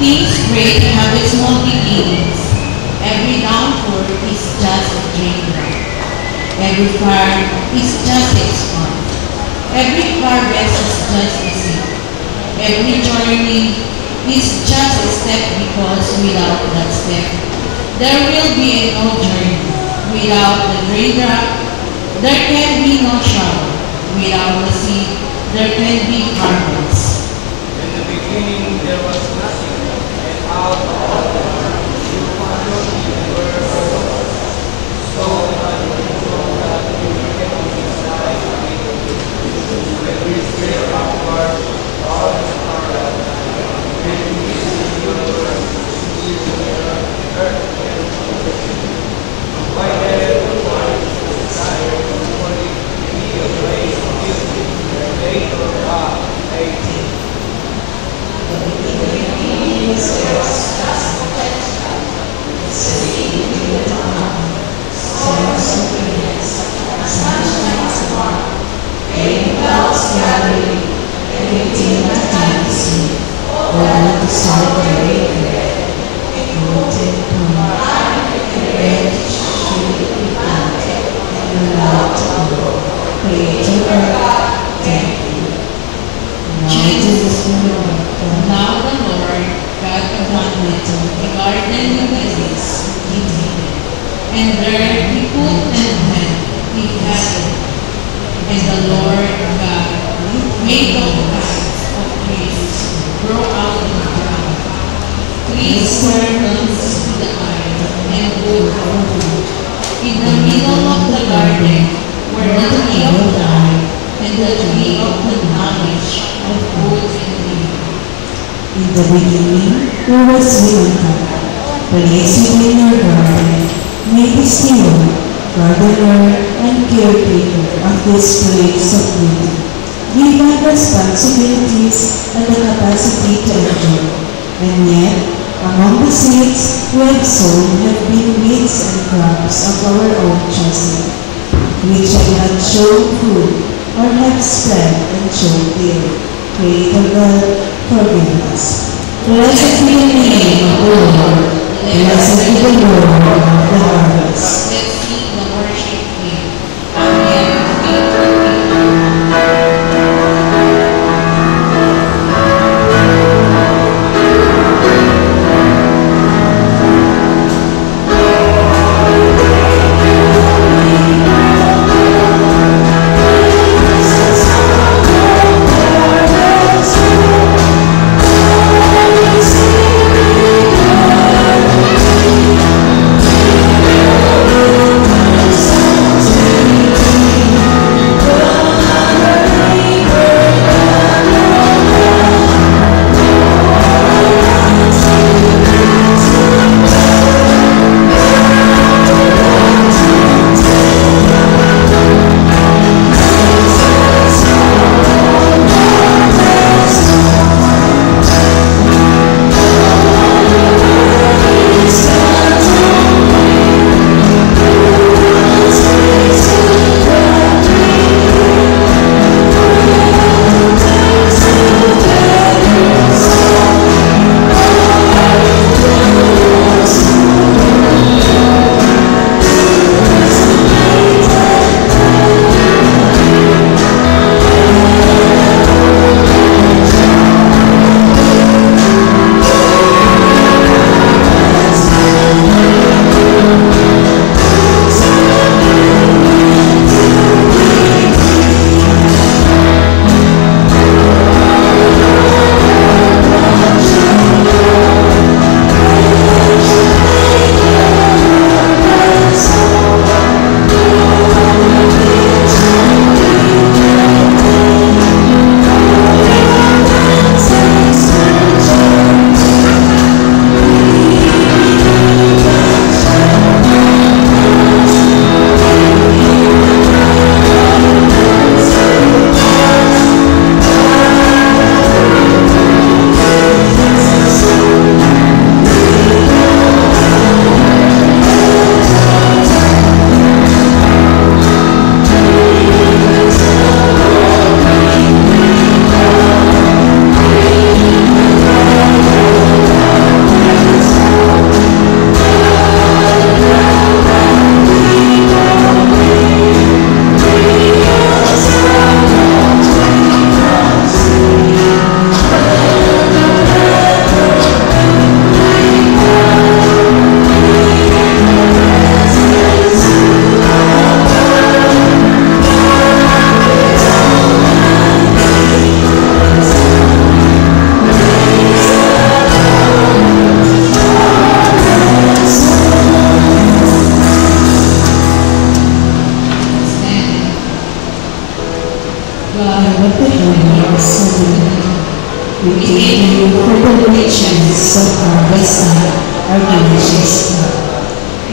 Things great have its small beginnings. Every downpour is just a dreamland. Every fire is just its fun. Every harvest is just a seed. Every journey is just a step, because without that step, there will be no journey. Without the raindrop, there can be no shower. Without the seed, there can be harvest. In the beginning there was nothing, and out of nothing you found the world. So that you can decide when we stray upward, all the power, when we see your earth and why everyone desire only be a place of beauty, later God, 18. a garden with the east in Eden. And there he put man in heaven. And the Lord God made all kinds of trees grow out of the ground, trees servants to the eye, and good for food. In the middle of the garden were the tree of life and the tree of the knowledge of good and evil. In the beginning, there was with God. Placed within your garden, may be still, gardener and caretaker of this place of beauty. Given responsibilities and the capacity to enjoy. And yet, among the seeds we have sown have been weeds and crops of our own choosing, which have not shown fruit or have spread and shown ill. Creator God, forgive us. Blessed be the name of the Lord. Blessed be the Lord of the harvest. Let's sing the worship hymn. Amen. We thank you for the riches of our Messiah, our gracious God.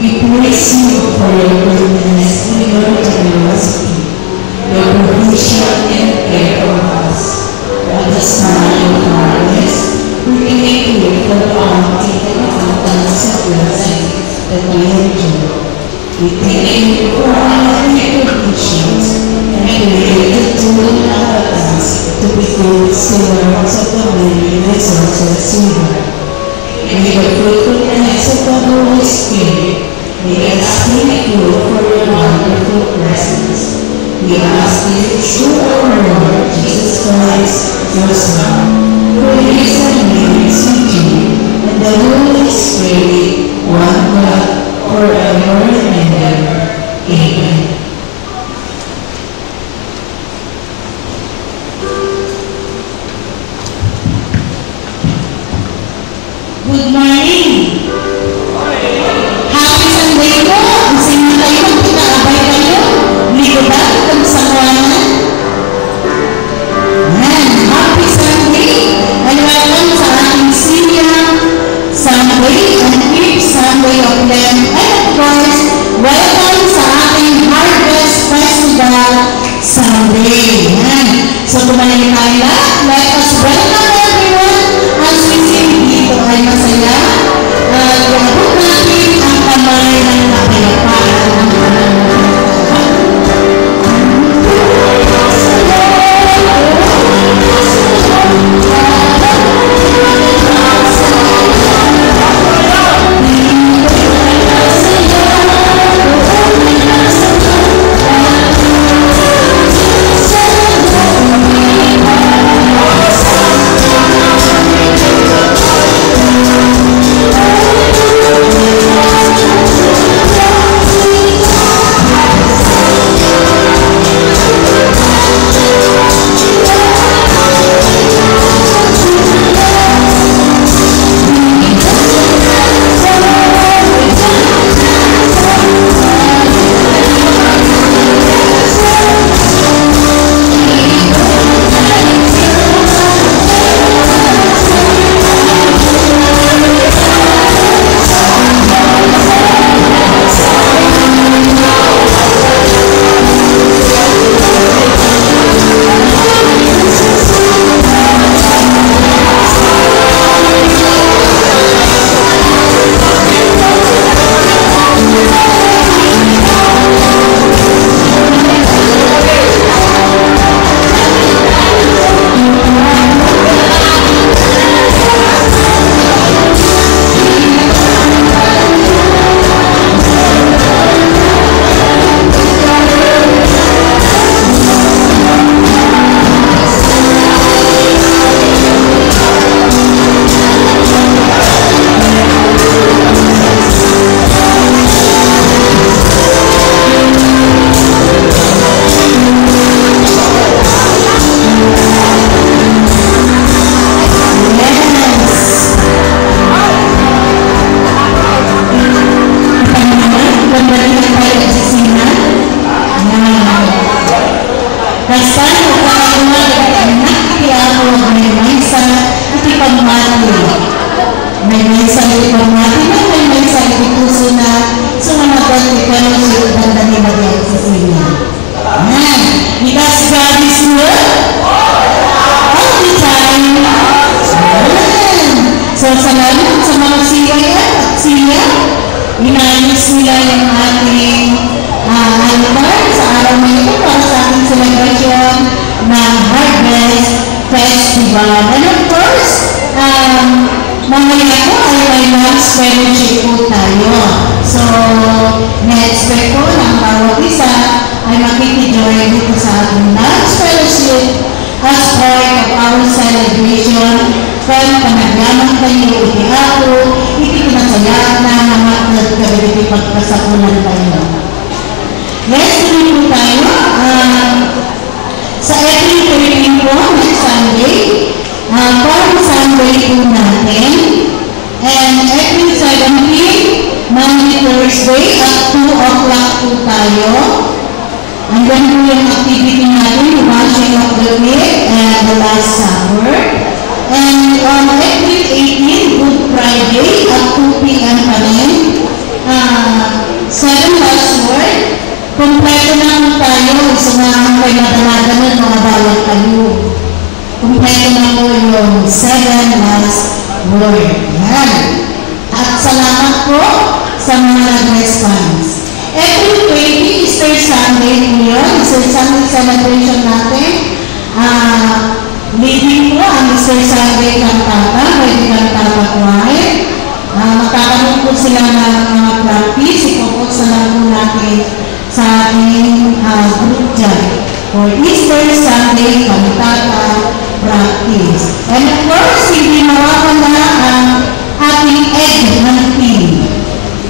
We praise you for your goodness and your generosity, your provision and care for us. At the time of harvest, we thank you for the bounty and abundance of blessings that we enjoy. We thank you for our recognitions and created to allow us to be good stewards of the many resources we have. May the fruitfulness of the Holy Spirit make us thankful for your wonderful presence. We ask this through our Lord Jesus Christ, your Son, who lives and reigns with you and and the Holy Spirit, one God, forever and ever. Amen. Good morning! Happy Sunday po! Ang sinyo kayo, pinaabay kayo. Ligo ba? Kung sa kawanan? Happy Sunday! And welcome sa ating senior Sunday and 5th Sunday of Lent. And of course, welcome sa ating Harvest Festival Sunday. So tumayin tayo lahat. Let us welcome everyone as we sing dito ay masaya. Iabot natin ang kamay ng kapayapaan ng panahon. Because God is good all the time. So salamat sa mga siya at siya. Inayos nila yung ating altar sa araw na ito para sa ating celebration ng Harvest Festival. And of course, mamaya po ay may lunch fellowship po tayo. So, na-expect ko ng bawat isa ay makikijoin dito sa ating lunch fellowship as part of our celebration. Kaya panagyaman kayo, iti ako, iti pinasayaan na naman nagkabili pagkasakulan tayo. Yes, tuloy po tayo. Sa every 13 po, next Sunday, Palm Sunday po natin. And every 17, Monday, Thursday, at 2 o'clock po tayo. Andyan po yung activity natin, washing of the feet and the Last Supper. And on every 18, Good Friday, at 2 p.m. pa rin, 7 last word, kumpleto na po tayo, sumahan kayo madalaga ng mga bawat kayo. Kumpleto na po yung 7 last word. Yan. At salamat po sa mga nag-response. Every 20, Easter Sunday po yun. Easter Sunday celebration natin. Leading po ang Easter Sunday kantata, pwede kantata choir. Magkakaroon po sila ng mga practice. Ipopot sa lang po natin sa ating group dyan. For Easter Sunday kantata practice. And of course, hindi mawawala ang ating egg hunting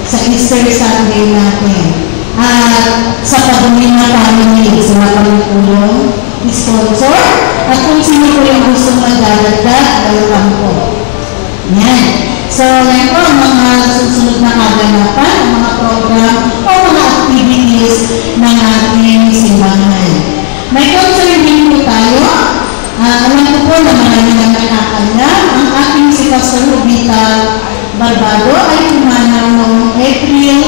sa Easter Sunday natin. At sa pagawin na family, sila kami tulong, sponsor, at kung sino ko yung gusto magdadagdag, welcome po. Yan. So, yan po ang mga susunod na kaganapan, ang mga program o mga activities ng ating simbahan. May concern din po tayo. Alam ko po na marami na nakakaalam. Ang ating si Pastor Rubita Barbado ay pumanaw noong April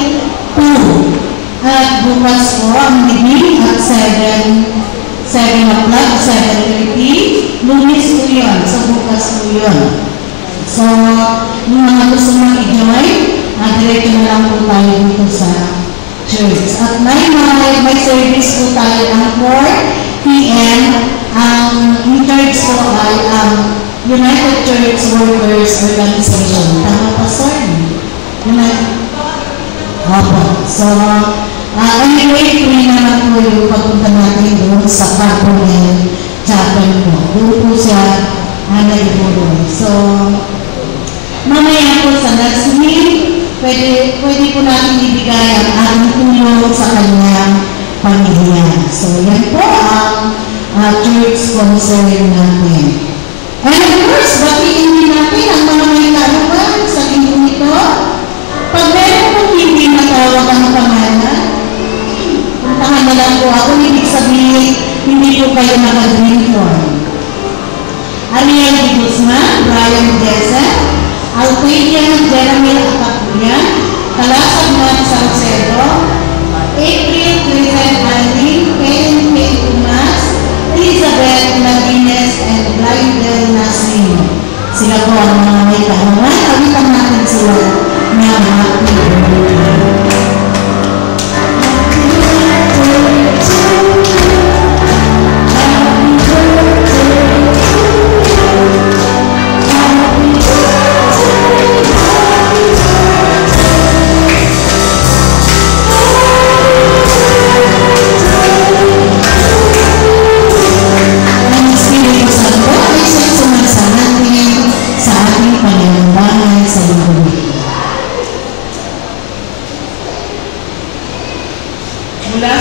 2. At bukas po ang meeting at 7 o'clock, 7:30. Lunes po yun. So, bukas po yun. So, yung mga gusto mong i-join, diretso na lang po tayo dito sa church. At may service po tayo ng 4 p.m. In church po ay United Church Workers Organization. Tama pa, sir? United. Opo. So, anyway, free naman po yung pagpunta natin doon sa Carpenter Chapel po. Doon po siya nagpuro. So, mamaya po sa next week, pwede po natin ibigay ang ating tulong sa kanyang pamilya. So, yan po ang church sponsor natin. And of course, batiin din natin ang mga may karuban sa linggo ito. Pag meron pong hindi matawag ang pangalan, puntahan na lang po ako, ibig sabihin, hindi po kayo naka-green form. Ariel D. Guzman, Brian Deza, Alpedia Jeremy Acapulian, Kalasag Man Salcedo, April Trizet Alvin, Karen K. Umas, Elizabeth Ladines, and Blindel Nasrin. Sila po ang mga may kahawan. Awitan natin sila na happy birthday.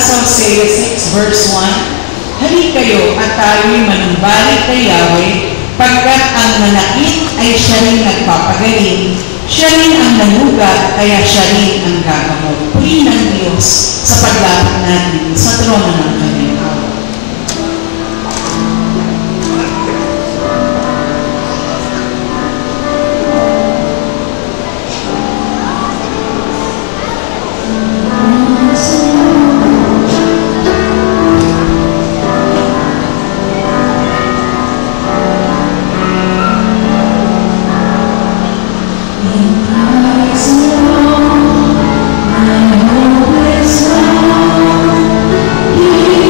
Hosea 6 verse 1, Halik kayo at tayo'y manumbalik kay Yahweh, pagkat ang manakit ay siya rin nagpapagaling, siya rin ang nalugat, kaya siya rin ang gagamot. Puri ng Diyos sa paglapit natin sa trono ng kanyang awa. You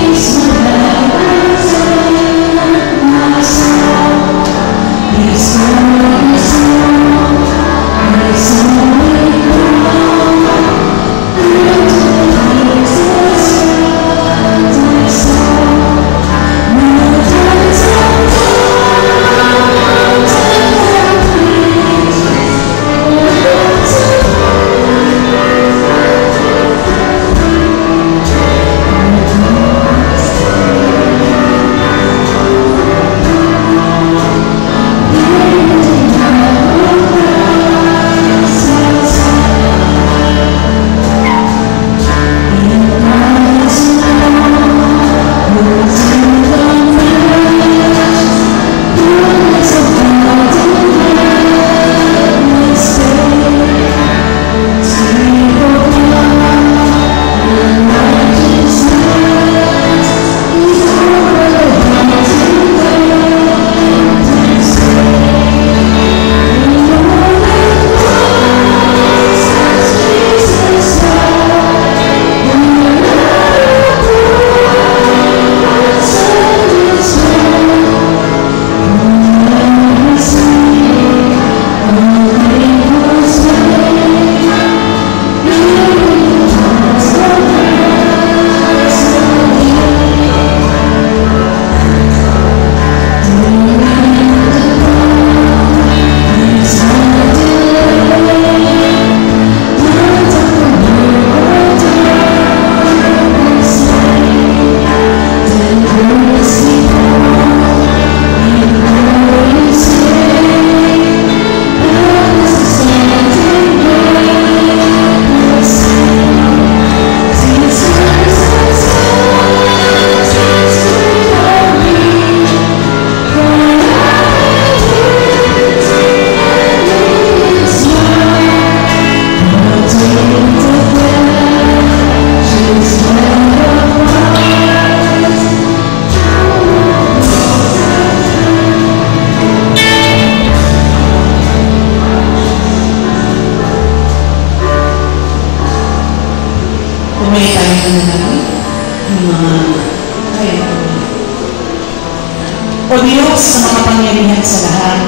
higit sa lahat,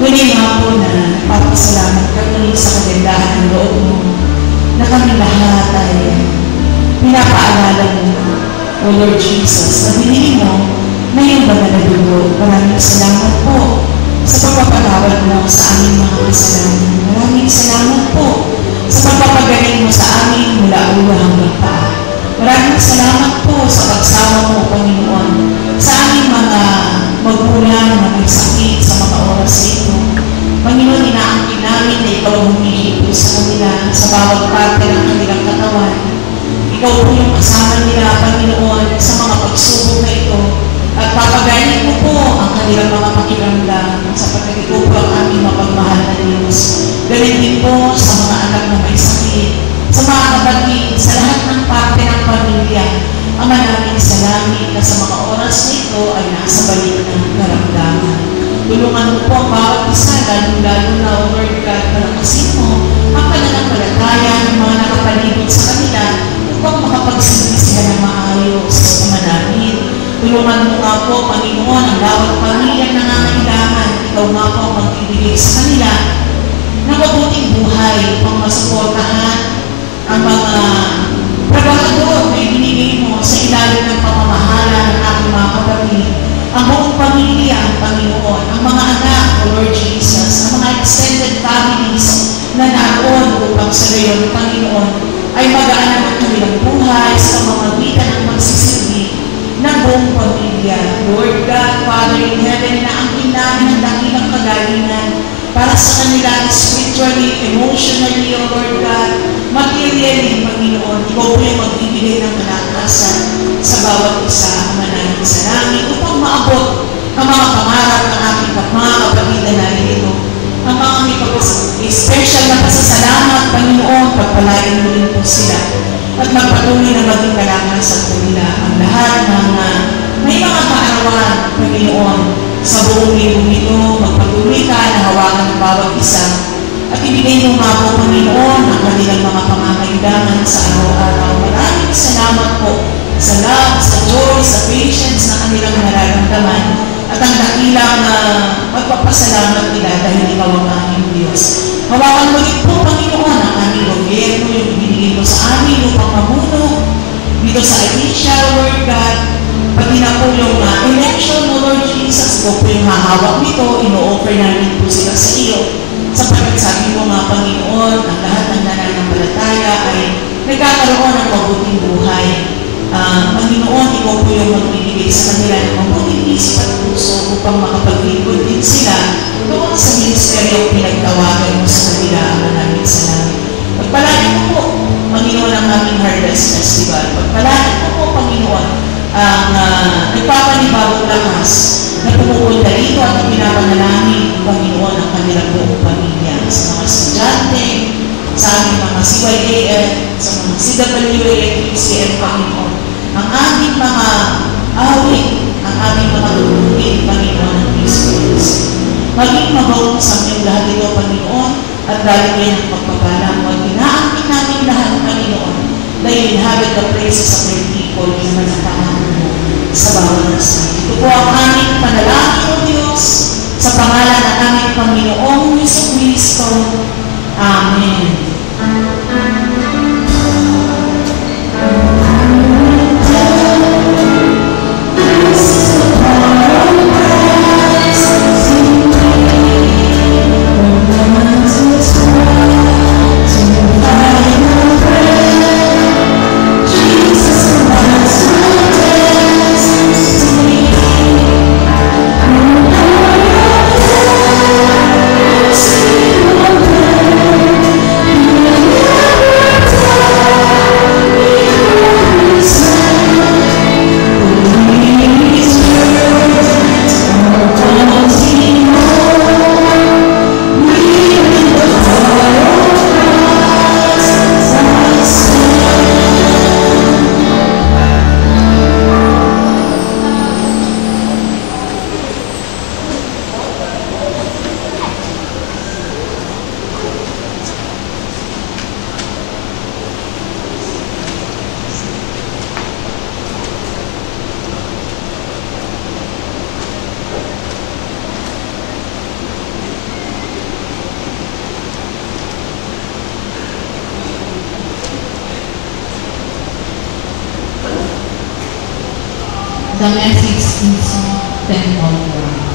muli nga po na papasalamat kami sa kagandahan ng loob mo na kami lahat ay pinapaalala mo, O Lord Jesus, na binili mo na yung banal na dugo. Maraming salamat po sa pagpapatawad mo sa aming mga kasalanan. Maraming salamat po sa pagpapagaling mo sa amin mula ulo hanggang paa. Maraming salamat po sa pagsama mo, Panginoon, sa aming mga magulang na may sakit sa mga oras na ito. Panginoon, inaangkin namin na ikaw ang humihigil sa kanila sa bawat parte ng kanilang katawan. Ikaw po yung kasama nila, Panginoon, sa mga pagsubok na ito. At papagaling mo po ang kanilang mga pakiramdam sapagkat ito po ang aming mapagmahal na Diyos. Galing din po sa mga anak na may sakit, sa mga kapatid, sa lahat ng parte ng pamilya. Ama namin sa langit na sa mga oras na ito ay nasa balik ng karamdaman. Tulungan mo po ang bawat isa, lalo na, O Lord God, palakasin mo ang pananampalataya ng mga nakapaligid sa kanila upang makapagsilbi sila ng maayos. Ama namin, tulungan mo nga po, Panginoon, ang bawat pamilyang nangangailangan. Ikaw nga po ang magbibigay sa kanila ng mabuting buhay upang masuportahan ang mga trabahador na ibinigay mo sa ilalim ng pamamahala ng aking mga kapatid. Ang buong pamilya, ang Panginoon, ang mga anak, O Lord Jesus, ang mga extended families na naroon upang sa gayon, Panginoon, ay magaan ang kanilang buhay sa pamamagitan ng magsisilbi ng buong pamilya. Lord God, Father in heaven, inaangkin namin ang dakilang kagalingan para sa kanila spiritually, emotionally, O Lord God, materially, Panginoon. Ikaw po yung magbibigay ng kalakasan sa bawat isa, Ama namin sa langit, upang maabot ang mga pangarap ng aking mga kapatid na narito. Ang mga may special na pasasalamat, Panginoon, pagpalain mo rin po sila at magpatuloy na maging kalakasan po nila ang lahat ng may mga kaarawan, Panginoon, sa buong lingkong ito. Magpatuloy ka na hawakan ng bawat isa at ibigay mo nga po, Panginoon, ang kanilang mga pangangailangan sa araw-araw. Maraming salamat po sa love, sa joy, sa patience na kanilang nararamdaman at ang dakilang magpapasalamat nila dahil ikaw ang aming Diyos. Hawakan mo rin po, Panginoon, ang aming gobyerno, yung binigay mo sa amin upang mamuno dito sa Asia, Lord God, pati na po yung election, Lord Jesus, po yung hahawak nito, ino-offer namin po sila sa iyo. Sapagkat sabi mo nga, Panginoon, ang lahat ng nananampalataya ay nagkakaroon ng mabuting buhay. Panginoon, ikaw po yung magbibigay sa kanila ng mabuting isip at puso upang makapaglingkod din sila doon sa ministeryong pinagtawagan mo sa kanila, Ama namin sa langit. Pagpalain mo po, Panginoon, ang aming Harvest Festival. Pagpalain mo po, Panginoon, ang nagpapanibagong lakas na pumupunta rito at pinapanalangin, Panginoon, ang kanilang buong pamilya. Sa mga estudyante, sa aming mga CYAN, sa mga CWA at UCM, Panginoon, ang aming mga awit, ang aming mga luluhin, Panginoon, ng Christ. Maging mabaw sa aming lahat ito, Panginoon, at dahil kayo ng pagpapala mo, at inaangkin namin lahat, Panginoon, dahil inhabit the praises of your people, yung manatahan mo sa bawat nasa. Ito po ang aming panalangin, O Diyos, sa pangalan ng aming Panginoong Jesucristo. Amen. Thank you. the message is temple ground.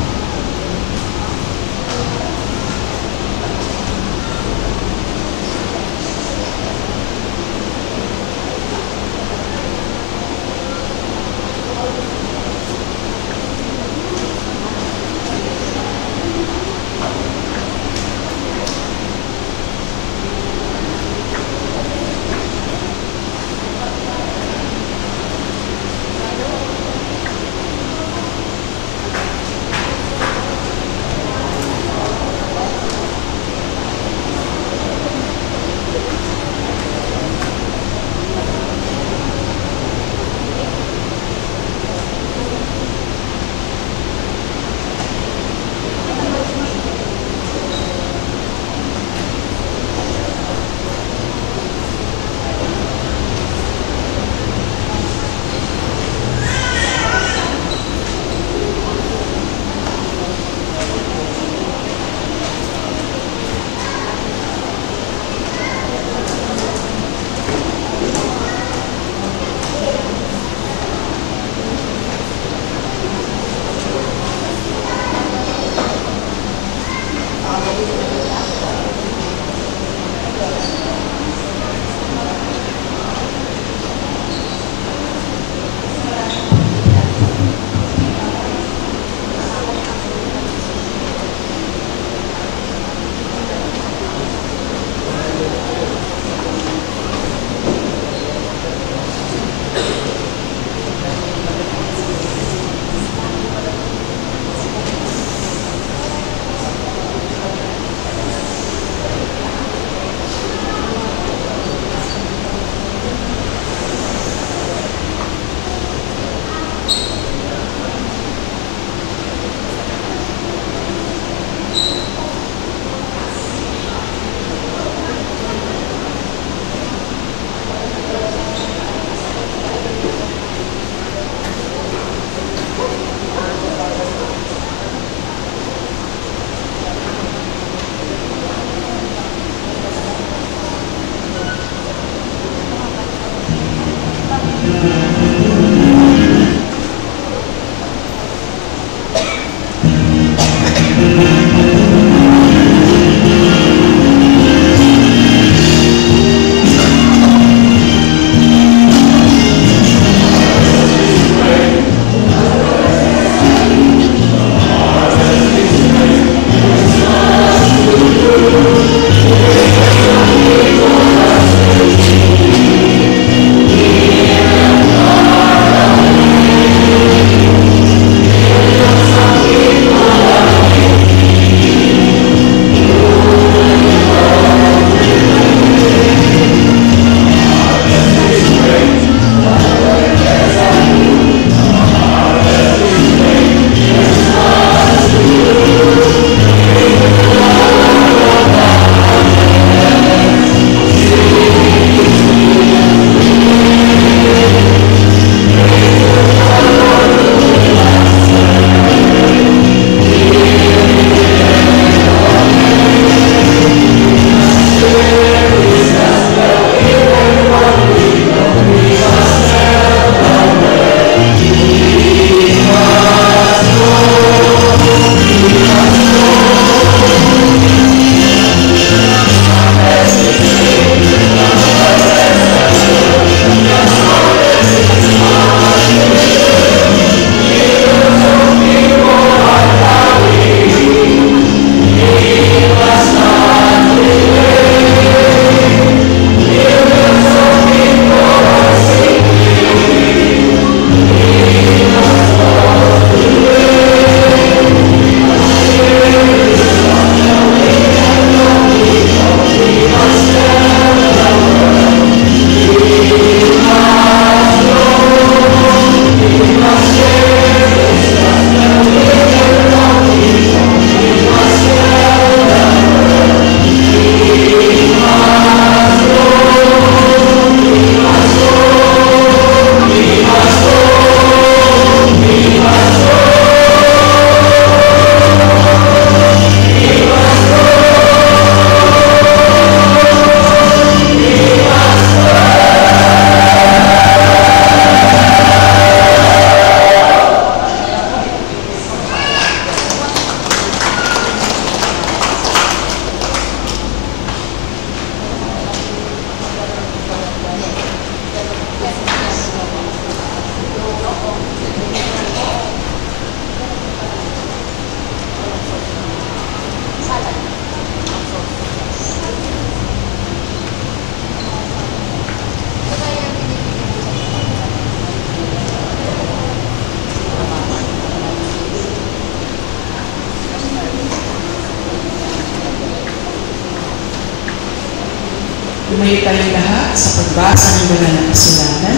Tumayo tayong lahat sa pagbasa ng banal na kasulatan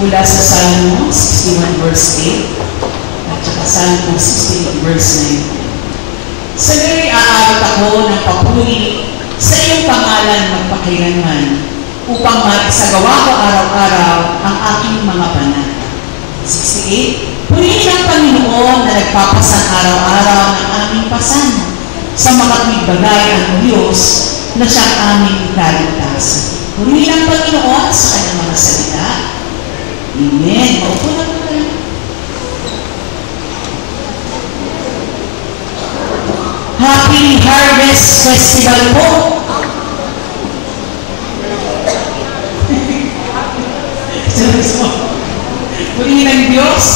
mula sa Salmo 61 verse 8 at saka Salmo 68 verse 9. Sa gayoy aawit ako ng papuri sa iyong pangalan magpakailanman upang maisagawa ko araw-araw ang aking mga panata. 68. Purihin ang Panginoon na nagpapasan araw-araw ng aming pasan sa makatwid bagay ang Diyos na siyang aming kaligtasan. Purihin ang Panginoon sa kanyang mga salita. Amen. Maupo na po tayo. Happy Harvest Festival po! Purihin ang Diyos.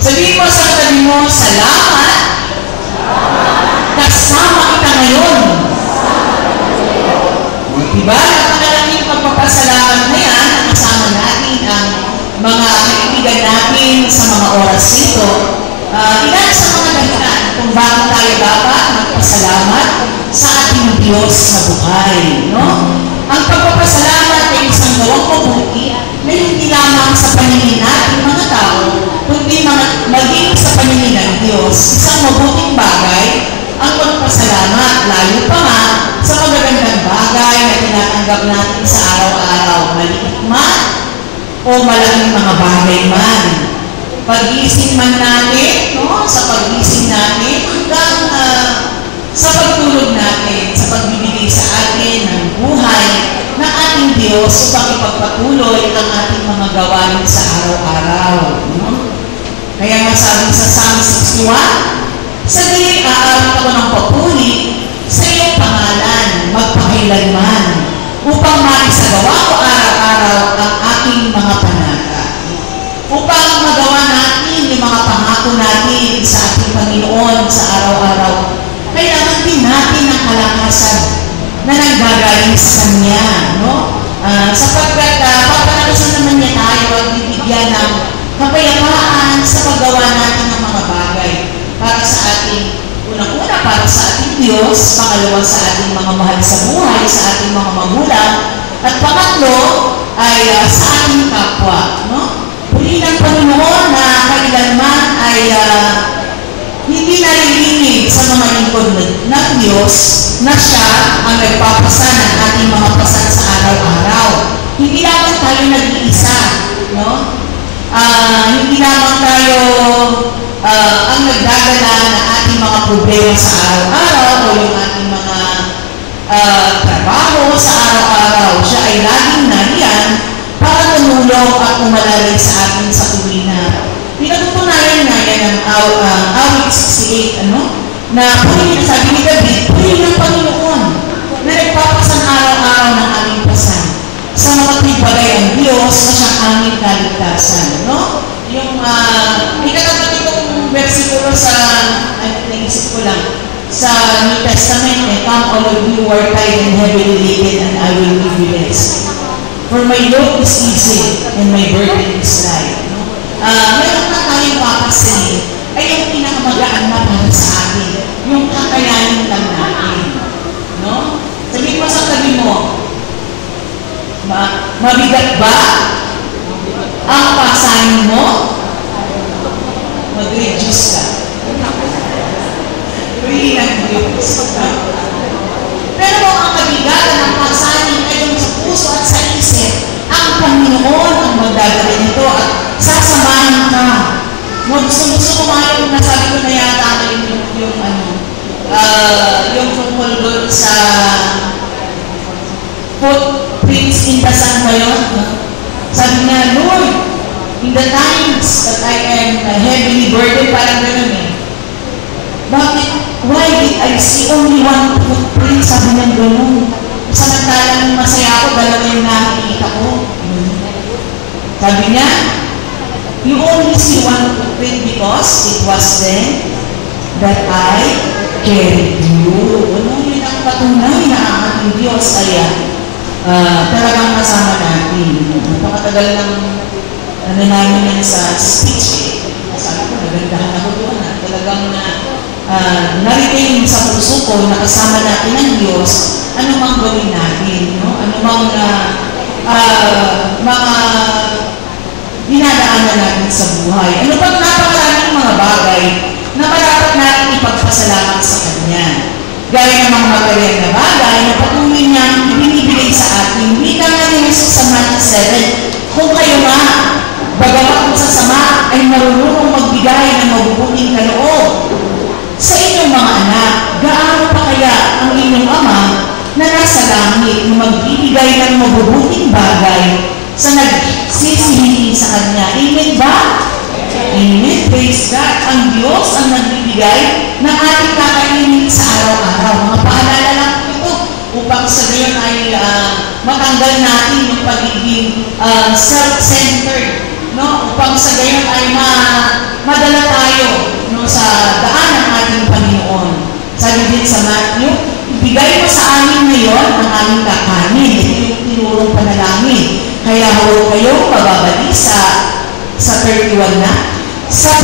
Sabihin mo sa katabi mo, salamat. Kasama kita ngayon. Diba? Napakalaking pagpapasalamat na yan na kasama natin ang mga kaibigan natin sa mga oras nito. Ilan sa mga dahilan kung bakit tayo dapat magpasalamat sa ating Diyos sa buhay. No? Ang pagpapasalamat ay isang gawang mabuti na hindi lamang sa paningin natin mga tao, kundi maging sa paningin ng Diyos. Isang mabuting bagay ang pagpasalamat, lalo pa nga sa magagandang bagay na tinatanggap natin sa araw-araw, maliit man o malaking mga bagay man. Pag-iising man natin, no? Sa pag-iising natin, hanggang sa pagtulog natin, sa pagbibigay sa atin ng buhay ng ating Diyos upang ipagpatuloy ang ating mga gawain sa araw-araw. No? Kaya masabi sa Psalm 61, sa gayoy aawit ako ng papuri sa iyong pangalan magpakailanman upang maisagawa ko araw-araw ang aking mga panata. Upang magawa natin yung mga pangako natin sa ating Panginoon sa araw-araw, kailangan din natin ang kalakasan na nanggagaling sa Kanya. No? Sapagkat papanakasan naman niya tayo at bibigyan ng kapayapaan sa paggawa natin ng mga bagay para sa ating, unang-una para sa ating Diyos, pangalawa sa ating mga mahal sa buhay, sa ating mga magulang, at pangatlo ay sa ating kapwa. No? Purihin ang Panginoon na kailanman ay hindi nalilinig sa mga lingkod ng Diyos na siya ang nagpapasa ng ating mga pasan sa araw-araw. Hindi lamang tayo nag-iisa. No? Hindi lamang tayo ang nagdadala ng ating mga problema sa araw-araw o yung ating mga trabaho sa araw-araw. Siya ay laging nariyan para tumulong at umalalay sa atin sa tuwina. Pinatutunayan nga yan ng awit 68, na purihin, sabi ni David, purihin ang Panginoon na nagpapasan araw-araw ng aming pasan. Sa makatwid bagay ang Diyos na siyang aming kaligtasan. No? Yung, may katapat itong versikulo sa, naisip ko lang, sa New Testament, come all of you who are tired and heavily laden, and I will give you rest. For my yoke is easy and my burden is light. Meron na tayong papasin ay yung pinakamagaan na para sa atin, yung kakayanin lang natin. No? Sabihin mo sa tabi mo, mabigat ba ang pasanin mo? Mag-reduce ka. Purihin ang Diyos. Pero ang kabigatan ng pasanin ay yung sa puso at sa isip, ang Panginoon ang magdadala nito at sasamahan ka. Gusto ko nga yung nasabi ko na yata yung tungkol doon sa footprints in the sun ba yun? Sabi niya, Lord, in the times that I am heavily burdened, parang gano'n eh. Bakit? Why did I see only one footprint? Sabi niya gano'n. Samantalang masaya ako, dalawa yung nakikita ko. Sabi niya, you only see one footprint because it was then that I carried you. Ano yun ang patunay na ang ating Diyos ay talagang kasama natin. Napakatagal ng namin yan sa speech. Sabi ko, nagandahan ako doon. Talagang nariting sa puso ko na kasama natin ang Diyos, ano mang gawin natin. No? Ano anumang mga dinadaanan natin sa buhay. Ano pang napakaraming mga bagay na marapat natin ipagpasalamat sa Kanya. Gaya ng mga material na bagay na patuloy niyang ibinibigay sa atin. Wika nga ni Jesus sa Matthew 7, kung kayo nga, bagamat sa sama, ay marunong magbigay ng mabubuting kaloob sa inyong mga anak, gaano pa kaya ang inyong Ama na nasa langit na magbibigay ng mabubuting bagay sa nagsisihili sa Kanya. Amen ba? Amen. Praise God. Ang Diyos ang nagbibigay ng ating kakainin sa araw-araw. Mga paalala lang po ito upang sa ngayon ay matanggal natin yung pagiging self-centered. No? Upang sa ngayon ay madala tayo sa daan ng ating Panginoon. Sabi din sa Matthew, ibigay mo sa amin ngayon ang aming kakanin. Ito yung tinurong panalangin. Kaya huwag kayong mababali sa 31 sa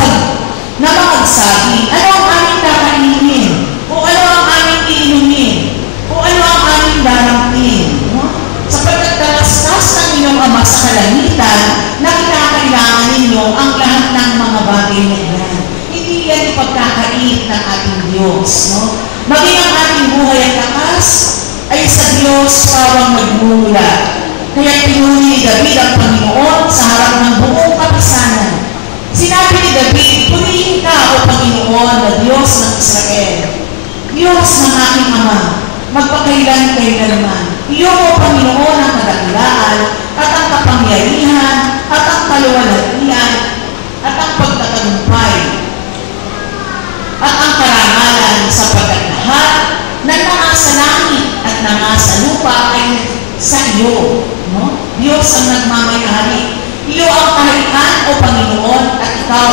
na magsabi, ano ang aming kakainin? O ano ang aming iinumin? O ano ang aming darampin? No? Sapagkat talastas ng inyong Ama sa kalangitan na kinakailangan ninyo ang lahat ng mga bagay na yan. Hindi yan ipagkakait ng ating Diyos. No? Maging ang ating buhay at lakas ay sa Diyos parang nagmumula. Kaya pinuli ni David ang Panginoon sa harap ng buong kapisanan. Sinabi ni David, purihin ka, O Panginoon, na Diyos ng Israel. Diyos ng aking Ama, magpakailan-kailanman. Iyo, O Panginoon, ang kadakilaan, at ang kapangyarihan, at ang kaluwalhatian, at ang pagtatagumpay, at ang karangalan sapagkat lahat na nangasa langit at nangasa lupa ay sa iyo. No? Diyos ang nagmamayari. Iyo ang kaharian, O Panginoon, at ikaw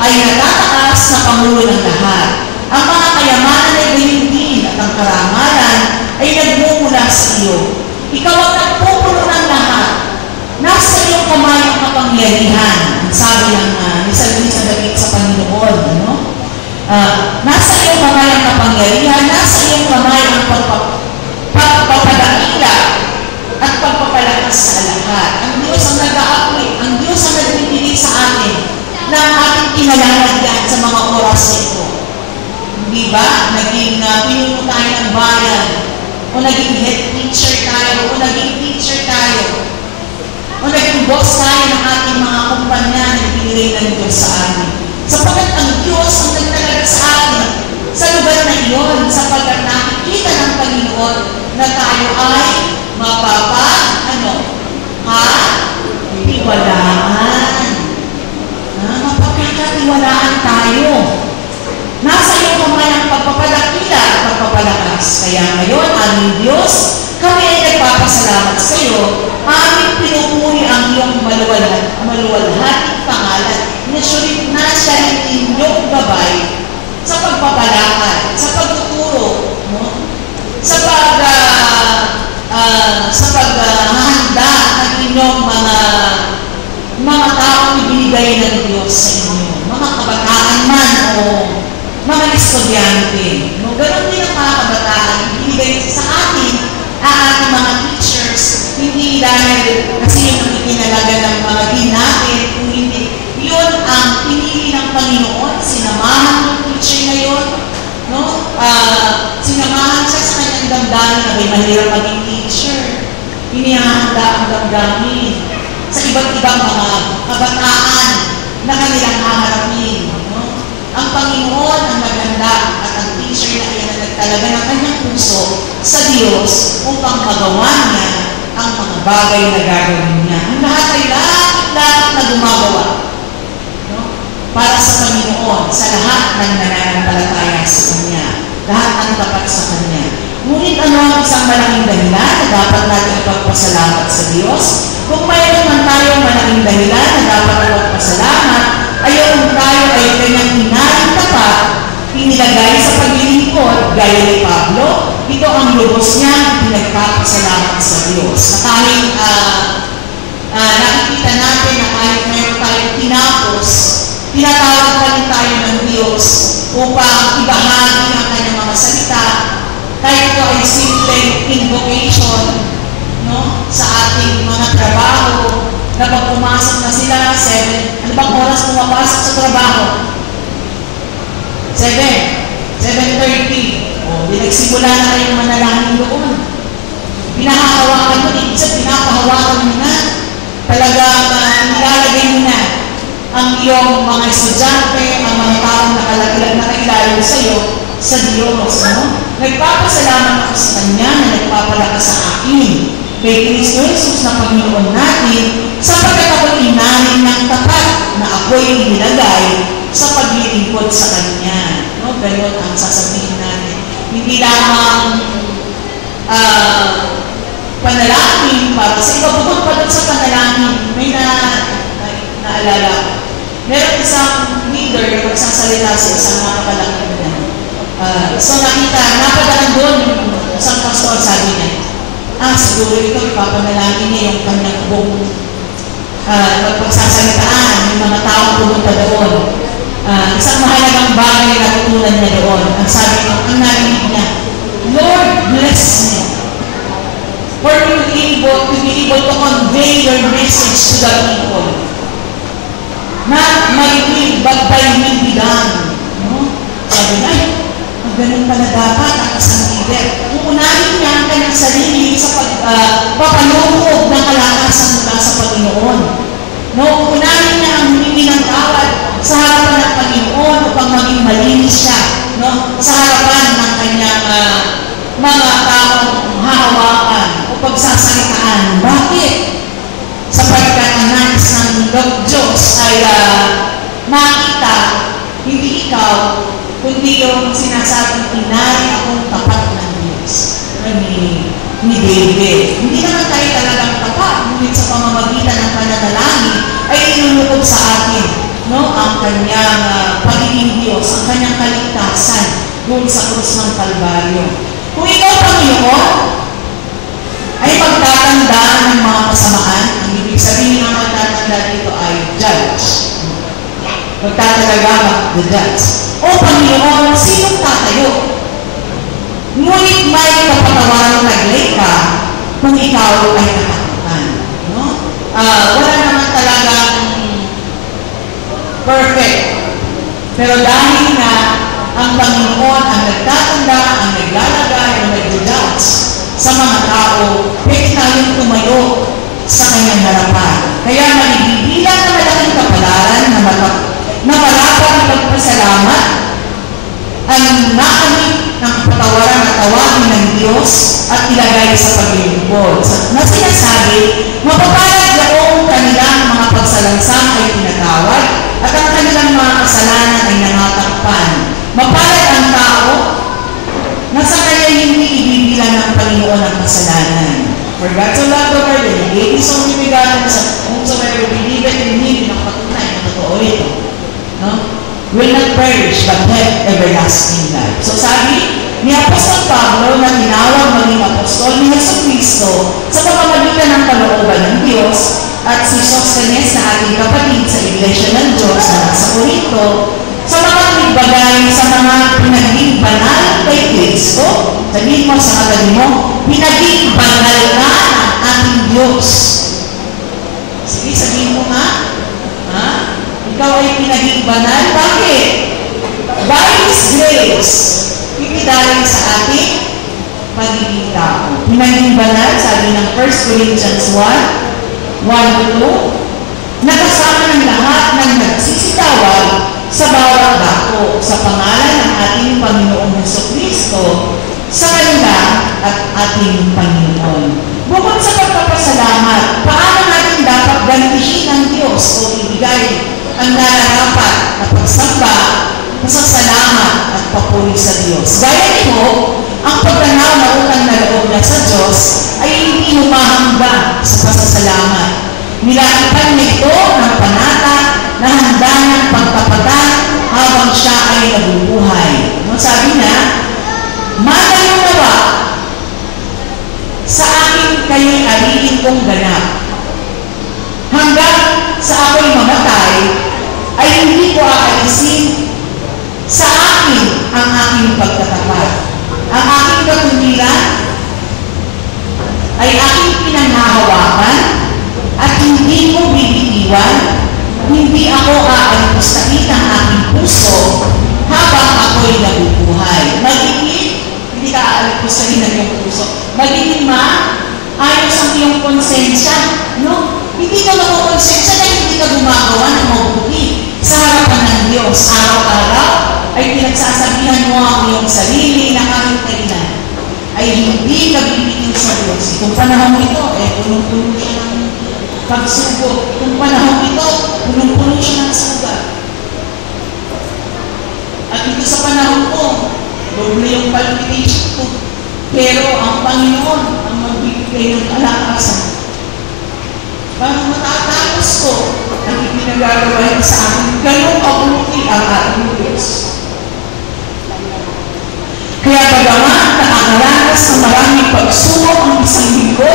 ay natataas na Pangulo ng lahat. Ang mga kayamanan ay gayon din at ang karangalan ay nagmumula sa iyo. Ikaw ang nagpupuno ng lahat. Nasa iyong kamay ang kapangyarihan. Sabi ng sa David sa Panginoon. Ano? Nasa iyong kamay ang kapangyarihan, nasa iyong kamay ang pagpapadakila at pagpapalakas sa lahat. Ang Diyos ang nag-aapoy, ang Diyos ang nagbibigay sa atin na ang ating kinalalagyan sa mga oras ito. Hindi ba? Naging pinuno tayo ng bayan, o naging head teacher tayo, o naging teacher tayo, o naging boss tayo ng ating mga kumpanya na pinilay ng Diyos sa atin. Sapagkat ang Diyos ang nagtalaga sa atin sa lugar na iyon, sapagkat nakikita ng Panginoon na tayo ay mapapakatiwalaan. Mapapakatiwalaan tayo. Nasa iyong kamay ang pagpapadakila at pagpapalakas. Kaya ngayon, aming Diyos, kami ay nagpapasalamat sa iyo. Aming pinupuri ang iyong maluwalhating pangalan na siya rin inyong gabay sa pagpapalakad, sa pagtuturo, no? sa paghahanda ng inyong mga taong ibinigay ng Diyos sa inyo. Mga kabataan man o mga estudyante. No? Ganon din ang mga kabataan ibinigay sa atin ang ating mga teachers. Hindi dahil kasi yung ikinalaga ng mga din natin, kung hindi, yun ang pinili ng Panginoon, sinamahan ng teacher na yun, no? Sinamahan siya sa kanyang damdamin na may mahirap maging teacher. Inihahanda ang damdamin sa iba't ibang mga kabataan na kanilang haharapin. No? Ang Panginoon ang naghanda at ang teacher na ay nagtalaga ng kanyang puso sa Diyos upang magawa niya ang mga bagay na gagawin niya. Ang lahat ay lahat na gumagawa, no? Para sa Panginoon, sa lahat ng nananampalataya sa Kanya. Lahat ang tapat sa Kanya. Ngunit ano ang isang malaking dahilan na dapat natin ipagpasalamat sa Diyos? Kung mayroon man tayong malaking dahilan na dapat ipagpasalamat, ayaw tayo ay kanyang hinaling tapat, pinilagay sa paglilingkod, gaya ni Pablo, ito ang lubos niya pinagpapasalamat sa Diyos. Na kahit nakikita natin na kahit mayroon tayong tinapos, tinatawag pa rin tayo ng Diyos upang ibahagi ang kanyang mga salita. Kahit ito ay simple invocation, trabaho. 7:30. O, di nagsimula na kayong manalangin doon. Pinahahawakan mo, pinapahawakan mo na. Talagang nilalagay mo na ang iyong mga estudyante, ang mga taong nakailalim sa iyo, sa Diyos. No? Nagpapasalamat ako sa Kanya na nagpapalakas sa akin. Kay Kristo Jesus na Panginoon natin, sapagkat ako'y inanin ng tapat na ako'y inilagay sa paglilingkod sa Kanya. No? Ganon ang sasabihin natin. Hindi lamang panalangin para sa iba, bukod pa doon sa panalangin, may naalala ko. Meron isang leader na magsasalita sa isang makakalaking na. So napadaan doon yung isang pastor, sabi niya, siguro ito, ipapanalangin niya yung kanyang buong magpagsasalitaan, yung mga taong pumunta doon. Isang mahalagang bagay na natutunan niya doon. Ang sabi niya, ang narinig niya, Lord, bless me for me to be able to convey your message to the people. Not my will, but thy will be done. No? Sabi niya, ganun pala dapat ang isang leader. Uunahin niya ang kanyang sarili sa pagpapanuhog ng kalakasan mula sa Panginoon. No? Uunahin niya ang humingi ng tawad sa harapan ng Panginoon upang maging malinis siya. No? Sa harapan ng kanyang mga taong hahawakan o pagsasalitaan. Bakit? Sapagkat ang nais ng Diyos ay makita, hindi ikaw, kundi yung sinasabing inay akong tapat ng Diyos. Ni David. Hindi naman tayo talagang tapat, ngunit sa pamamagitan ng pananalangin ay inulukod sa atin, no, ang kanyang pagiging Diyos, ang kanyang kaligtasan doon sa krus ng Kalbaryo. Kung ikaw, Panginoon, ay magtatandaan ng mga kasamaan, ang ibig sabihin ng magtatanda dito ay judge. Magtatalaga the judge. O Panginoon, sinong tatayo? Ngunit may kapatawaran taglay ka kung ikaw ay katakutan. No? Wala naman talagang perfect. Pero dahil na ang Panginoon ang nagtatanda, ang naglalagay, ang nag-judge sa mga tao, pwede tayong tumayo sa kanyang harapan. Kaya manibibilang na malaking kapalaran na marapat ang pagpasalamat ang nakamit ng patawaran at tawagin ng Diyos at ilagay sa paglilingkod. Na sinasabi, mapapalad yaong kanilang mga pagsalansang ay pinatawad at ang kanilang mga kasalanan ay nangatakpan. Mapalad ang tao na sa kanya hindi ibibilang ng Panginoon ang kasalanan. For God so loved the world, and He gave His only begotten Son, whomsoever believeth in Him, pinakapatunay na totoo ito, no? Will not perish, but have everlasting life. So sabi ni Apostol Pablo na tinawag maging apostol ni Jesucristo sa pamamagitan ng kalooban ng Diyos at si Sosthenes na ating kapatid sa Iglesia ng Diyos na nasa Corinto sa mga nagbagay sa mga pinaging banal kay Kristo. Sabihin mo sa katabi mo, pinaging banal na ang ating Diyos. Sige, sabihin mo nga. Ha? Ikaw ay pinaging banal. Bakit? By His grace, pinidalin sa ating pagiging tao. Pinaging banal, sabi ng 1 Corinthians 1:1-2, nakasama ng lahat ng nagsisitawag sa bawat dako sa pangalan ng ating Panginoong Jesucristo sa kanila at ating Panginoon. Bukod sa pagpapasalamat, paano natin dapat gantihin ang Diyos o ibigay ang nararapat na pagsamba, pasasalamat at papuri sa Diyos? Gaya nito, ang pagtanaw na utang na loob na sa Diyos ay hindi humahamba sa pasasalamat. Nilaipan niya ito ng panata na handa ng pagtapatan habang siya ay nabubuhay. No, sabi niya, manayo nawa sa akin kayo'y ariin kong ganap. Hanggang sa ako'y mamatay, ay hindi ko aalisin sa akin ang aking pagtatapat. Ang aking katundiran ay aking pinanghahawakan at hindi ko bibitiwan hindi ako aalipustahin ang aking puso habang ako'y nabubuhay. Magiging, hindi ka aalipustahin ang iyong puso. Magiging ayos ang iyong konsensya. No? Hindi ka makukonsensya dahil hindi ka gumagawa ng mabuti sa harapan ng Diyos. Araw-araw ay pinagsasabihan mo ang iyong sarili na aming kailan ay hindi ka bibigyan sa Diyos. Itong panahon ito, punong-puno siya ng pagsubok. Itong panahon ito, punong-puno siya ng sugat. At ito sa panahon ko, doble yung palpitation ko. Pero ang Panginoon ang magbibigay ng kalakasan. Para matatapos ko ang ipinagagawa sa akin, ganun kabuti ang ating Diyos. Kaya bagaman nakakaranas ng maraming pagsubok ang isang linggo,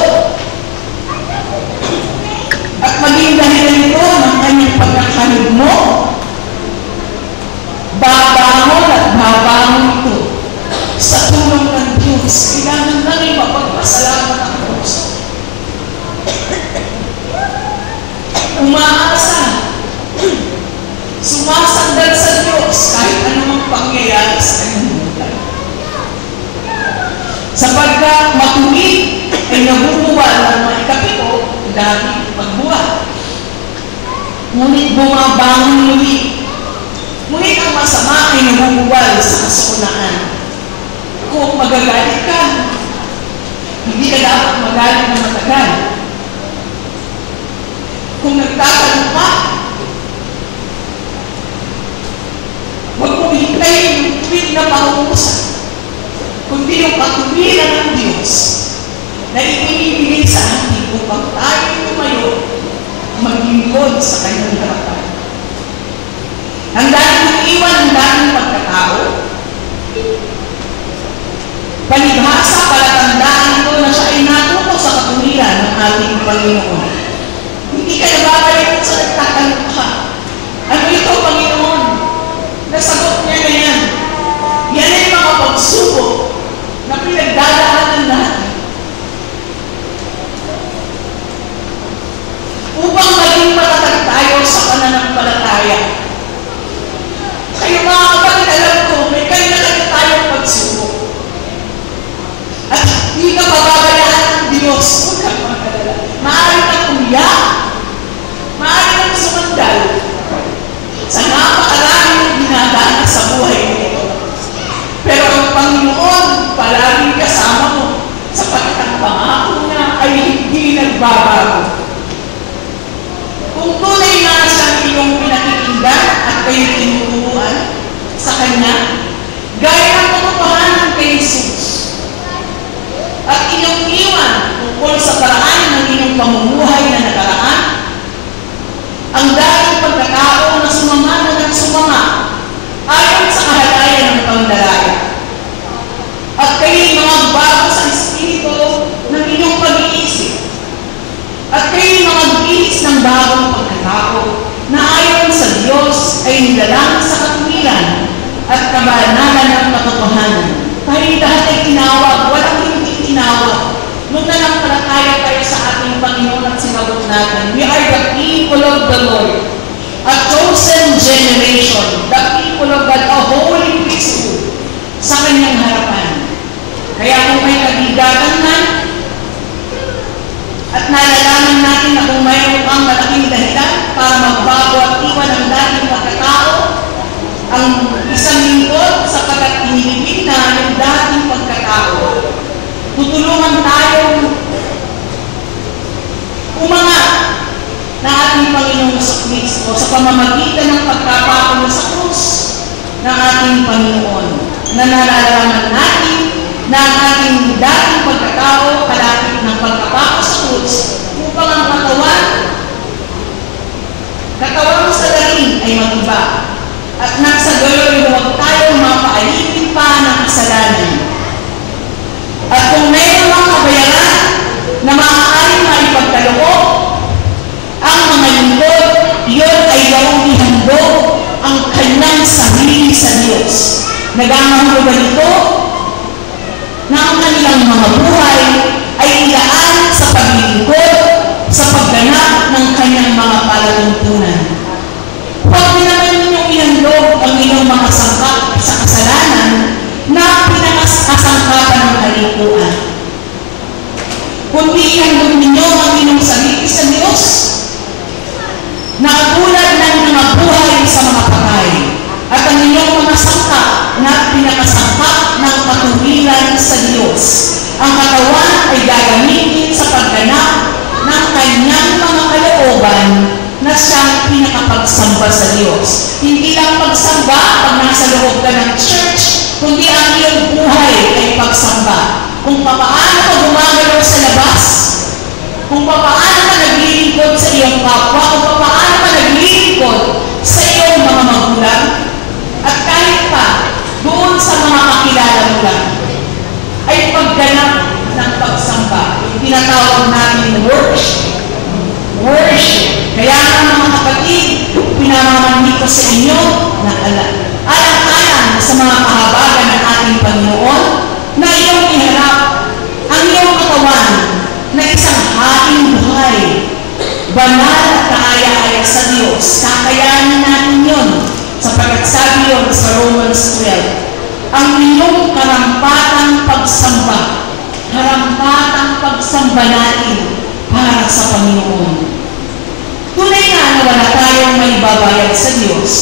at maging dahilan ito ng kanyang pagkakalig mo, babangon at babangon ito sa tulong ng Diyos. Kailangan na rin mapagpasalamat ang Diyos. Umaasa, sumasandal sa Diyos kahit anumang pangyayari sa kanyang buhay. Sapagkat matuwid ay nabubuwal ng mga ikapito dahil magbuhat. Ngunit bumabangon muli. Ngunit ang masama ay nabubuwal sa kasaunaan. Kung magagalit ka, hindi ka dapat magalit na matagal. Kung nagtatanong ka, huwag mong hintayin yung tuwid na pangungusap, kundi yung patuwiran ng Diyos na ibinibigay sa atin upang tayo tumayo maglingkod sa kanyang harapan. Ang dating iwan ang dating pagkatao, palibhasa, palatandaan ito na siya ay natuto sa katuwiran ng ating Panginoon. Hindi ka nababalik sa nagtatanong ka. Ano ito, Panginoon? Nasagot niya na yan. Yan ay mga pagsubok na pinagdadaanan natin. Upang maging matatag tayo sa pananampalataya. Kayo mga kapatid, alam ko, may kanya-kanya tayong pagsubok. At hindi ka mababayaan ng Diyos. Huwag kang magkalala. Maaari kang umiyak. Maaari kang sumandal. Sa napakaraming ginagawa sa buhay mo. Pero ang Panginoon, palaging kasama mo. Sapagkat ang pangako niya ay hindi nagbabago. Kung tunay nga siyang iyong pinakikinggan at kayo tinuturuan sa Kanya, gaya ng katotohanan kay Jesus, at inyong iwan tungkol sa paraan ng inyong pamumuhay na nakaraan, ang dating pagkatao na sumama na nagsumama ayon sa kahalayan ng pandaraya. At kayo'y mga bago sa espiritu ng inyong pag-iisip. At kayo'y mga bihis ng bagong pagkatao na ayon sa Diyos ay nilalang sa katuwiran at kabanalan ng katotohanan. Tayo lahat ay tinawag, walang hindi tinawag. Nung nanampalataya tayo sa ating Panginoon at sinagot natin, we are the people of the Lord, a chosen generation, the people of God, a holy priesthood sa Kanyang harapan. Kaya kung may kabigatan man, at nalalaman natin na kung mayroon kang malaking dahilan para magbago at iwan ang dating pagkatao, ang isang lingkod sapagkat inilibig na yung dating pagkatao, tutulungan tayong umangat na ating Panginoong Kristo sa pamamagitan ng pagkapako sa krus ng ating Panginoon, na nalalaman natin na ang ating dating pagkatao kalapit ng pagkapako sa krus upang ang katawan sa daring ay mag-iba at nang sa gayon huwag tayong mapaalipin pa ng kasalanan. At kung mayroon mga kabayaran na maaaring maipagkaloob ang mga lingkod, iyon ay gawang ihandog ang kanyang sarili sa Diyos. Nagangahulugan ito na ang kanilang mga buhay ay inyong ninyo ang inyong sarili sa Diyos na katulad ng mga buhay sa mga patay at ang inyong mga sangkap na pinakasangkap ng katuwiran sa Diyos. Ang katawan ay gagamitin sa pagganap ng kanyang mga kalooban na siyang pinakapagsamba sa Diyos. Hindi lang pagsamba pag nasa loob ka ng church, kundi ang iyong buhay ay pagsamba. Kung papaano ka gumagalaw sa labas, kung papaano ka naglilingkod sa iyong kapwa, kung papaano ka naglilingkod sa iyong mga magulang, at kahit pa doon sa mga kakilala mo lang, ay pagganap ng pagsamba. Yung tinatawag namin worship. Worship. Kaya nga mga kapatid, pinamamahid ko sa inyo na alang-alang sa mga kahabagan ng ating Panginoon na iyong iharap ang iyong katawan na isang hating buhay, banal at kaaya-aya sa Diyos. Kakayanin natin yun sapagkat sabi yun sa Romans 12. Ang iyong karampatang pagsamba natin para sa Panginoon. Tunay nga na wala tayong may babayad sa Diyos.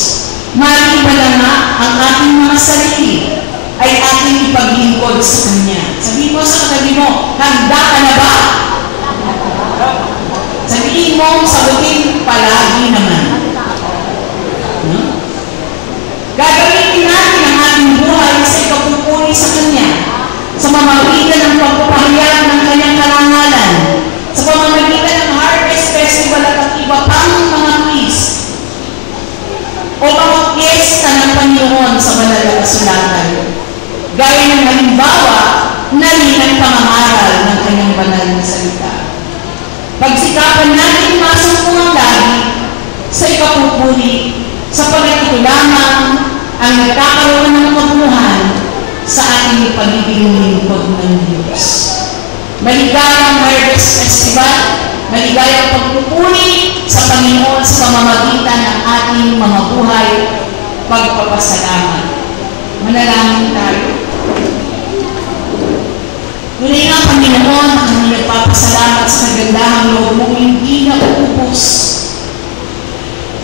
Maliban na nga ang ating mga sarili ay ating ipaglingkod sa Kanya. Sabihin mo sa katabi mo, handa ka na ba? Sabihin mo, sagutin, palagi naman. Gagamitin natin ang ating buhay sa ikapupuri sa Kanya, sa pamamagitan ng pagpapahayag ng Kanyang karangalan, sa pamamagitan ng Harvest Festival at ang iba pang mga feast, o mga fiesta ng Panginoon sa banal na kasulatan, gaya ng halimbawa na ng pangangaral ng Kanyang banal na salita. Pagsikapan natin masumpungan lagi sa ikapupuri, sapagkat ito lamang ang nagkakaroon ng kabuuhan sa ating pagiging lingkod ng Diyos. Maligayang Harvest Festival, maligayang pagpupuri sa Panginoon sa pamamagitan ng ating mga buhay, pagpapasalamat. Manalangin tayo. Tunay nga, Panginoon, ang kami nagpapasalamat sa kagandahang loob mong hindi na uubos.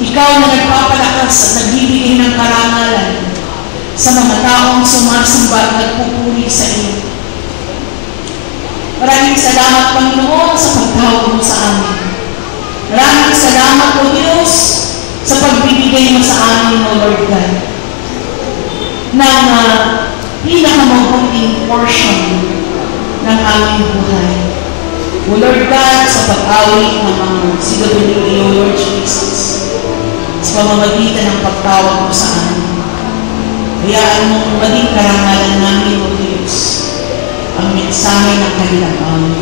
Ikaw na nagpapalakas at nagbibigay ng karangalan sa mga taong sumasamba at nagpupuri sa iyo. Maraming salamat, Panginoon, sa pagtawag mo sa amin. Maraming salamat, O Diyos, sa pagbibigay mo sa amin, O Lord God, ng pinakamabuting portion ng aming buhay. O Lord God, sa pag-awit ng mga CWA, O Lord Jesus, sa pamamagitan ng pagtawag mo sa amin. Hayaan mong maging karangalan namin, O Diyos, ang mensahe ng kanilang amin.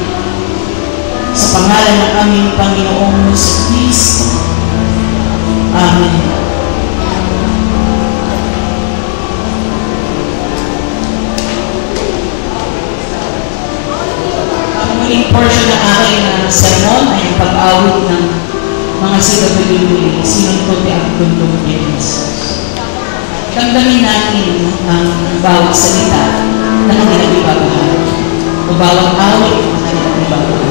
Sa pangalan ng aming Panginoong si Kristo. Amen. Ang muling portion ng aking sermon ay ang pag-awit ng mga CWA, sinunod ni ang kundong Diyos. Damdamin natin ang bawat salita na kanilang ibabahagi o bawat awit na kanilang ibabahagi.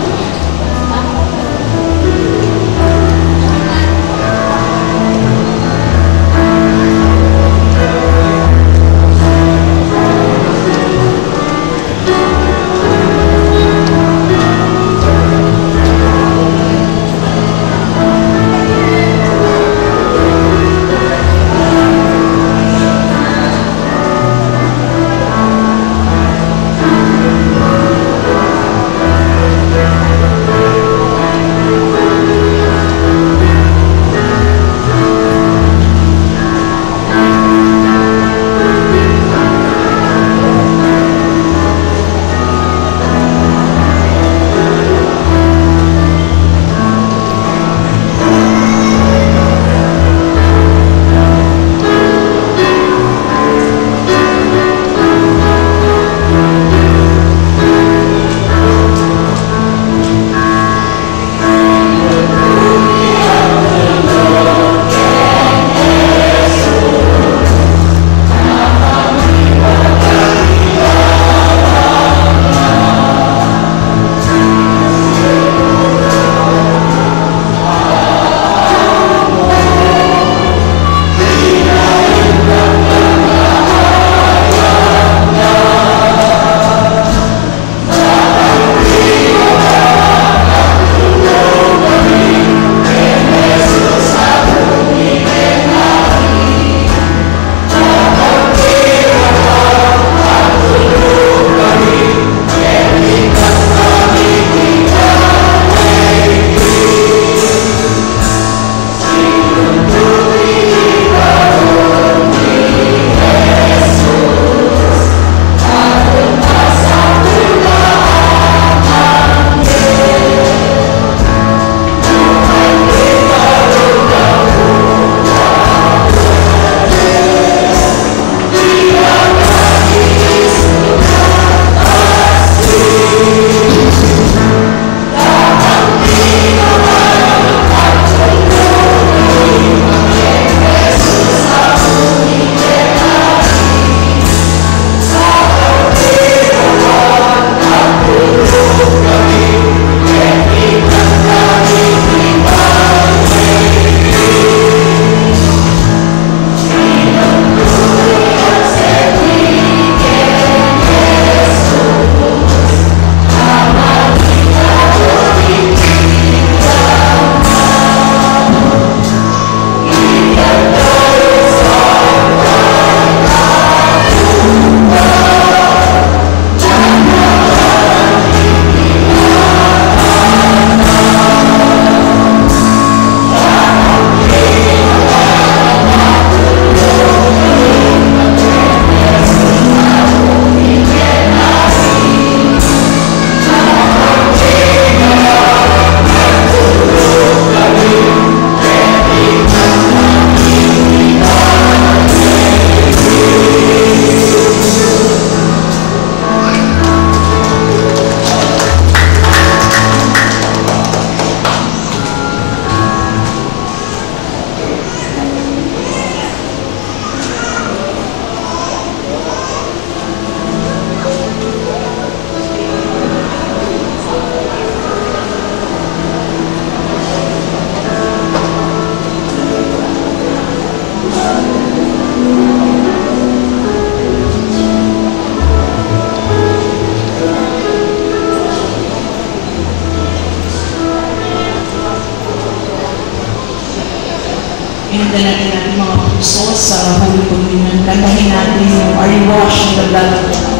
Hinda natin natin mga puso sa Holy Communion. Kantahin natin yung Are You Washed in the Blood of the Lamb?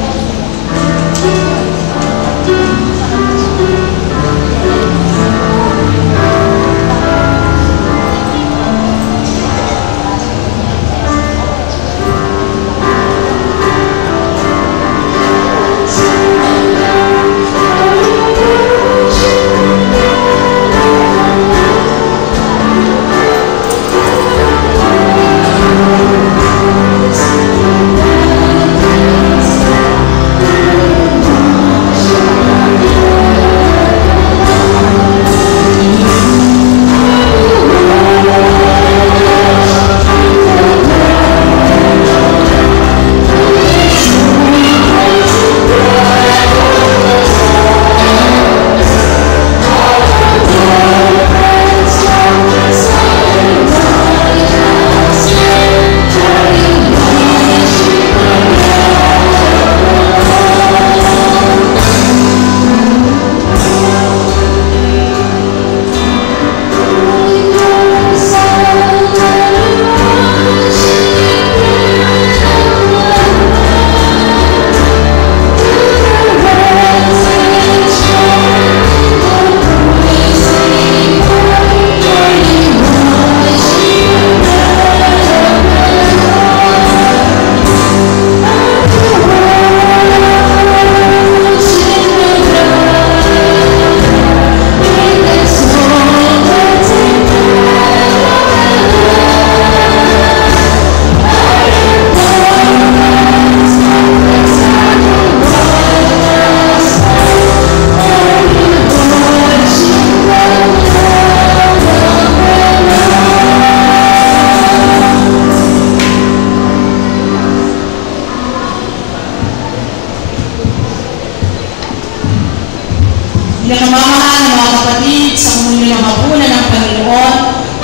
Pinakamamahal ng mga kapatid sa komunyon ng hapunan ng Panginoon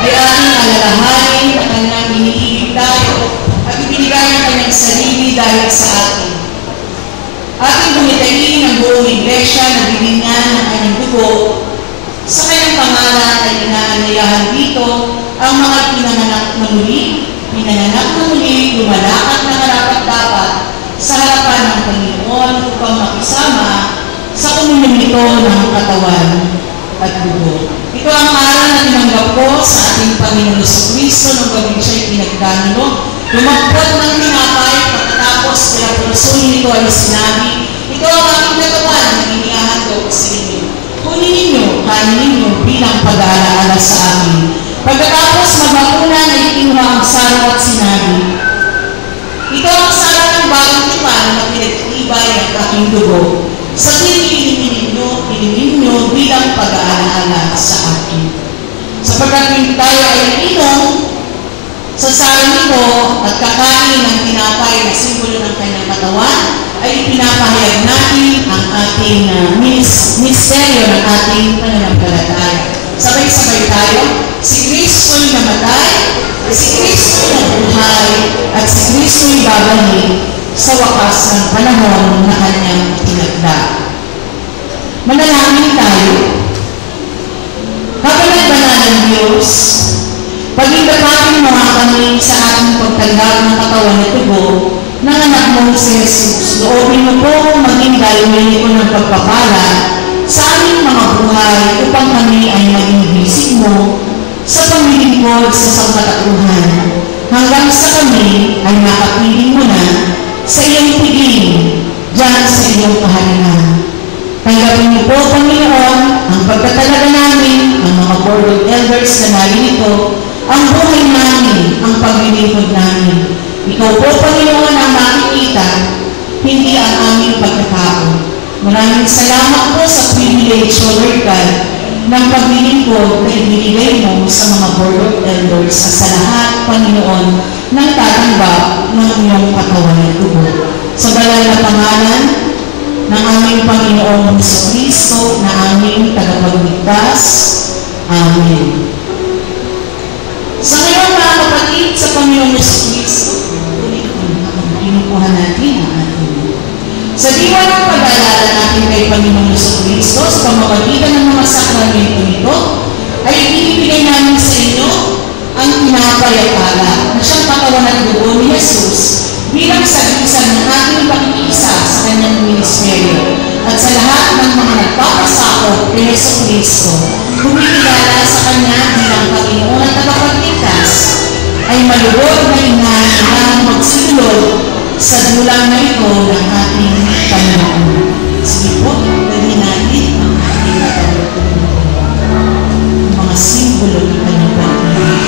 ay ating alalahanin at kanyang iniibig tayo at ibinigay ang kanyang sarili dahil sa atin. Ating bumitain ang buong iglesia na bibigyan ng kanyang dugo. Sa kanyang pangalan ay inaanyayahan dito ang mga pinanganak na muli, lumalakad na karapat-dapat sa harapan ng Panginoon upang makisama sa komunyon nito ng katawan at dugo. Ito ang aral na tinanggap ko sa ating Panginoon Jesucristo nung gawin siya'y pinagdanilo. Lumagpat ng tinapay pagkatapos pinapulsun nito ay sinabi, ito ang aking katawan na inihahandog sa inyo. Kunin ninyo, kanin ninyo bilang pag-aalaala sa amin. Pagkatapos maghapunan ay kinuha ang saro at sinabi, ito ang saro ng bagong tipan na pinagtibay ang aking dugo. Sa ilimin ninyo bilang pag-aalaala sa akin. Sapagkat tayo ay inom sa saro nito at kakain ng tinapay na simbolo ng kanyang katawan, ay pinapahayag natin ang ating misteryo ng ating pananampalataya. Sabay-sabay tayo, si Kristo'y namatay, si Kristo'y nabuhay, at si Kristo'y babalik sa wakas ng panahon na kanyang tinagda. Manalangin tayo. Kapag-banal ng Diyos, pag-indakatin mo nga kami sa ating pagtanggap ng katawan at tubo ng anak mo si Jesus. Loobin mo po maging dalawin ko ng pagpapala sa aming mga buhay upang kami ay maging bisig mo sa paglilingkod sa sangkatauhan hanggang sa kami ay makapiling mo na sa iyong piling dyan sa iyong kaharian. Tanggapin niyo po, Panginoon, ang pagkatalaga namin, ang mga board of elders na narito, ang buhay namin, ang paglilingkod namin. Ikaw po, Panginoon, ang makikita, hindi ang aming pagkatao. Maraming salamat po sa privilege, Lord God, ng paglilingkod na ibinigay mo sa mga board of elders sa lahat, Panginoon, ng tatanggap ng iyong katawan at dugo. Sa banal na pangalan ng aming Panginoong Jesucristo na aming tagapagligtas. Amen. Sa ngayon, mga kapatid, sa Panginoong Jesucristo, pinukuhan natin ang ating sa diwa ng pag-aalala natin kay Panginoong Jesucristo sa pamamagitan ng mga sakramento nito, ay ibinibigay namin sa inyo ang tinapay at kumikilala sa Kanya bilang Panginoon at Tagapagligtas, ay malubog na inaanyahan magsilod sa dulang na ito ng ating Panginoon. Sige po, dali natin ang ating mga simbolo ng kanyang pag-ibig.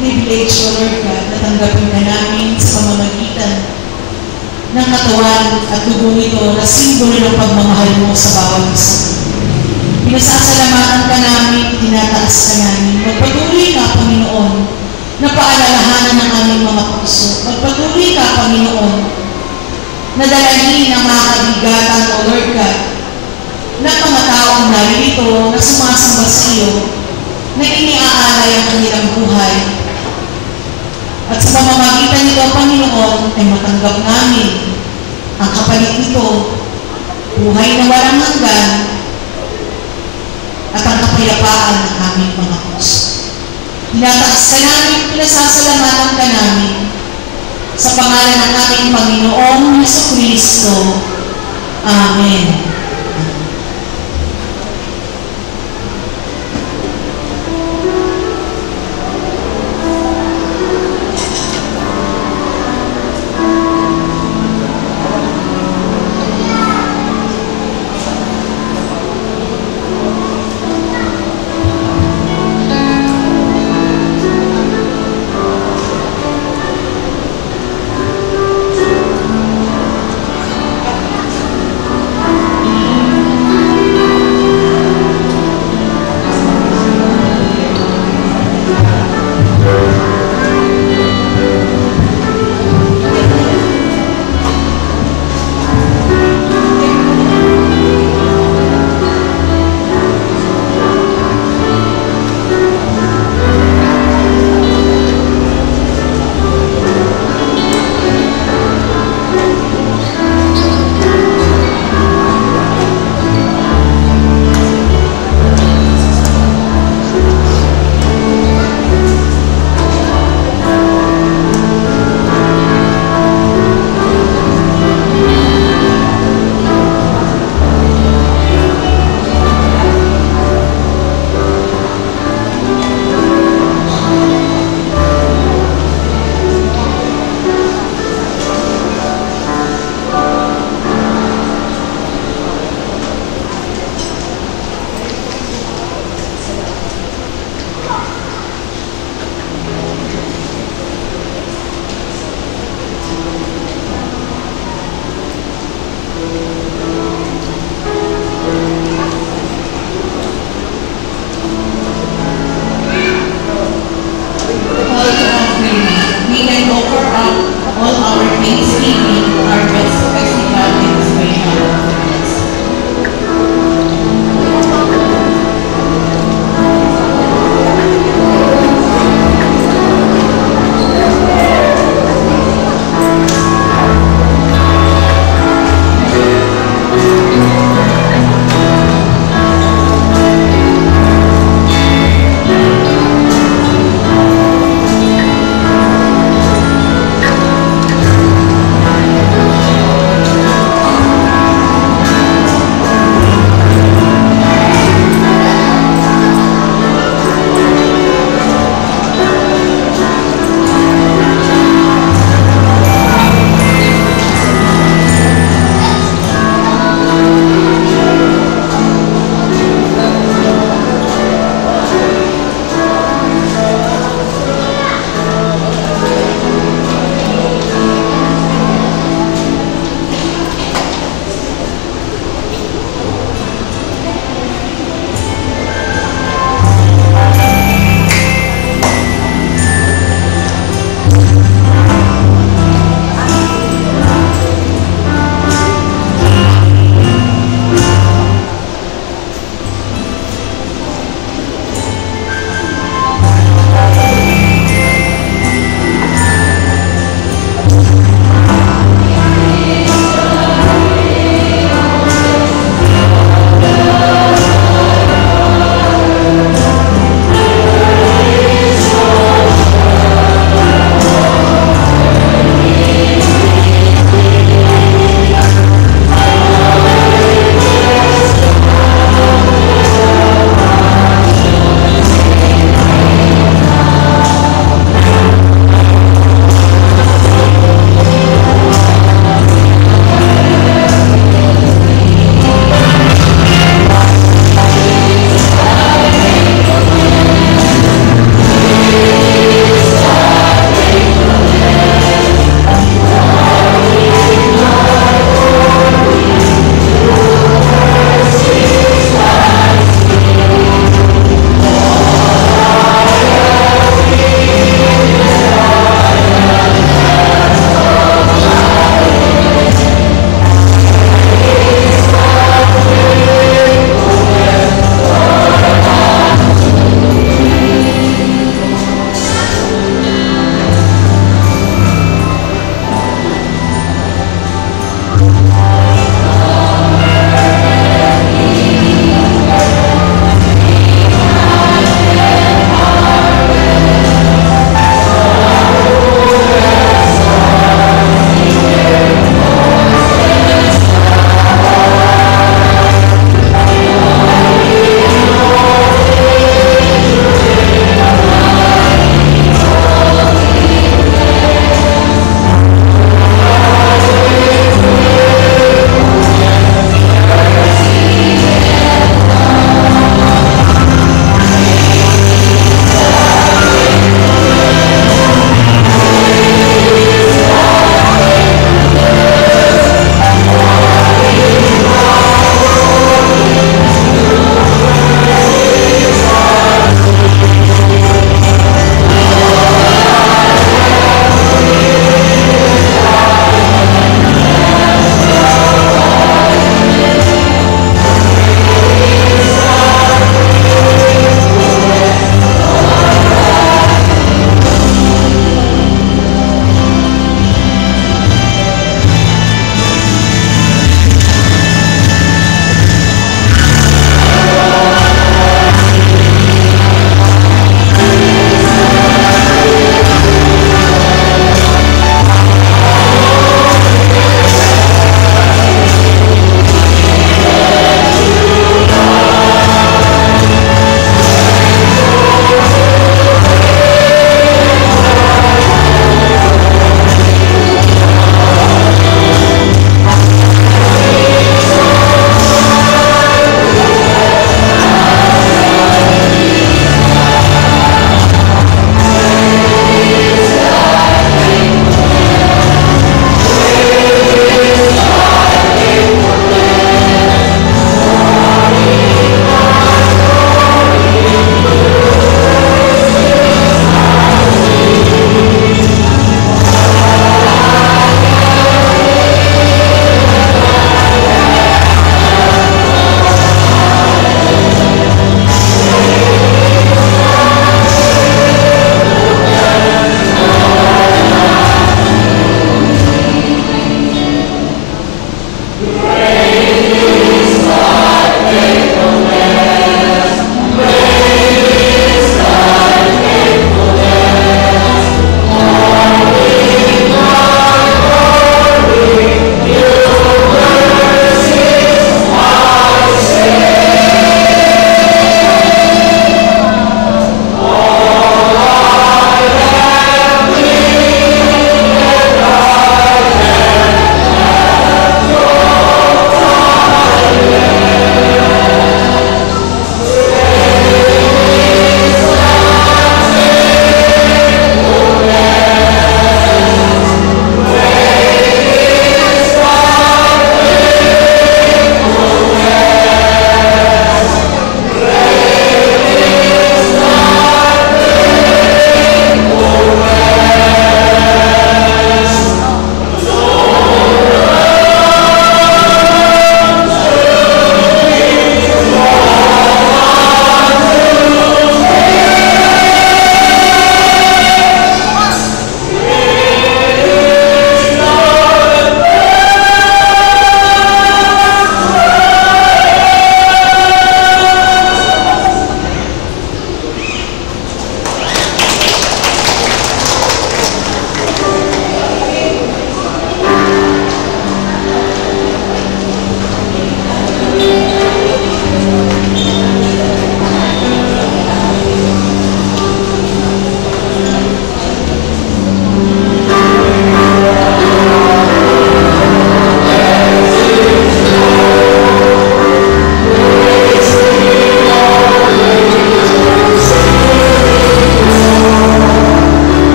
privilege, O Lord God, na tanggapin ka namin sa pamamagitan ng katawan at dugo nito na simbolo ng pagmamahal mo sa bawat isa. Pinasasalamatan ka namin, tinataas ka namin. Magpatuloy ka, Panginoon, na paalalahanan ng aming mga puso. Magpatuloy ka, Panginoon, na dalahin ang mga kabigatan, O Lord God, ng mga taong narito na sumasamba sa iyo, na iniaalay ang kanilang buhay. At sa pamamagitan nito, Panginoon, ay matanggap namin ang kapalit nito, buhay na walang hanggan, at ang kapayapaan ng aming mga puso. Tinataas ka namin, pinasasalamatan ka namin, sa pangalan ng ating Panginoong Jesucristo. Amen.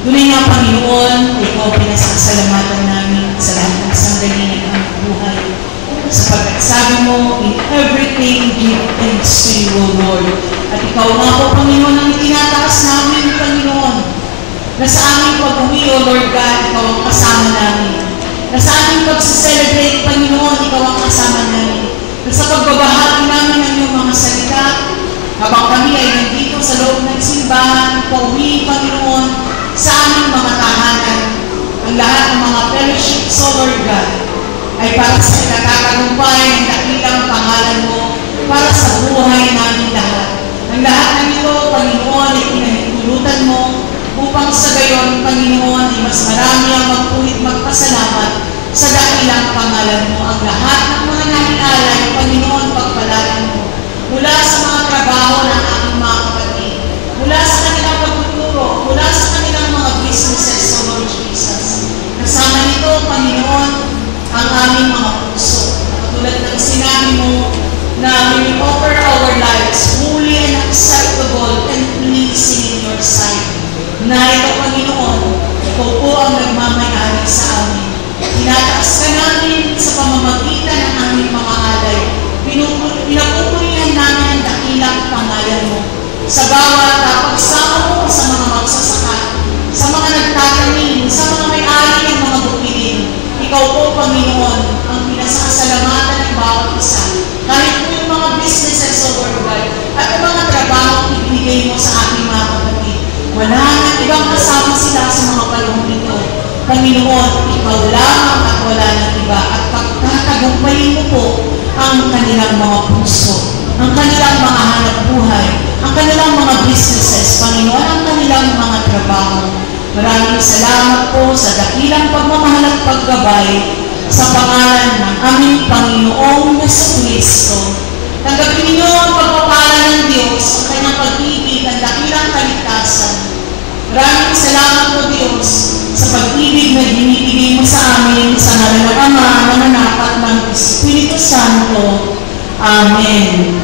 Tunay nga, Panginoon, Ikaw pinasasalamatan namin sa lahat ng sandali ng aming buhay. Sapagkat sabi mo, in everything give thanks to you, O Lord. At Ikaw nga po, Panginoon, ang itinataas namin, Panginoon, na sa aming pag-uwi, O Lord God, Ikaw ang kasama namin. Na sa aming pag-celebrate, Panginoon, Ikaw ang kasama namin. Na sa pagbabahagi namin ng iyong mga salita, habang kami ay nandito sa loob ng simbahan, pauwi, Panginoon, sa aming mga tahanan, ang lahat ng mga fellowships, O Lord God, ay para sa ikatatagumpay ng dakilang pangalan mo, para sa buhay namin lahat. Ang lahat ng ito, Panginoon, ay pinahintulutan mo, upang sa gayon, Panginoon, ay mas marami ang magpuhit magpasalamat sa dakilang pangalan mo. Ang lahat ng mga nahialay, Panginoon, pagpalain mo. Mula sa mga trabaho ng aming mga kapatid, mula sa kanilang pagtuturo, mula sa kanilang mga businesses, O Lord Jesus. Kasama nito, Panginoon, ang aming mga puso. Katulad ng sinabi mo, na we will offer our lives holy and acceptable and pleasing in your sight. Na ito, Panginoon, Ikaw po ang nagmamayari sa amin. Tinataas ka namin sa pamamagitan ng aming mga alay. Pinapupurihan namin ang dakilang pangalan mo. Sa bawat pagsama mo sa mga magsasaka, sa mga nagtatanim, sa mga may-ari ng mga bukidin. Ikaw po, Panginoon, ang pinasasalamatan ng bawat isa. Kahit po yung mga businesses, O Lord God, at ang mga trabaho ibigay mo sa ating mga kapatid. Wala nang ibang kasama sila sa mga panahon nito. Panginoon, Ikaw lamang at wala nang iba. At pagkatagumpayin mo po ang kanilang mga puso, ang kanilang mga hanap buhay, ang kanilang mga businesses, Panginoon, ang kanilang mga trabaho. Maraming salamat po sa dakilang pagmamahal at paggabay sa pangalan ng aming Panginoong Jesucristo. Tanggapin niyo ang pagpapala ng Diyos, ang kanyang pag-ibig, ang dakilang kaligtasan. Maraming salamat po, Diyos, sa pag-ibig na binibigay mo sa amin sa ngalan ng Ama, ng Anak at ng Espiritu Santo. Amen.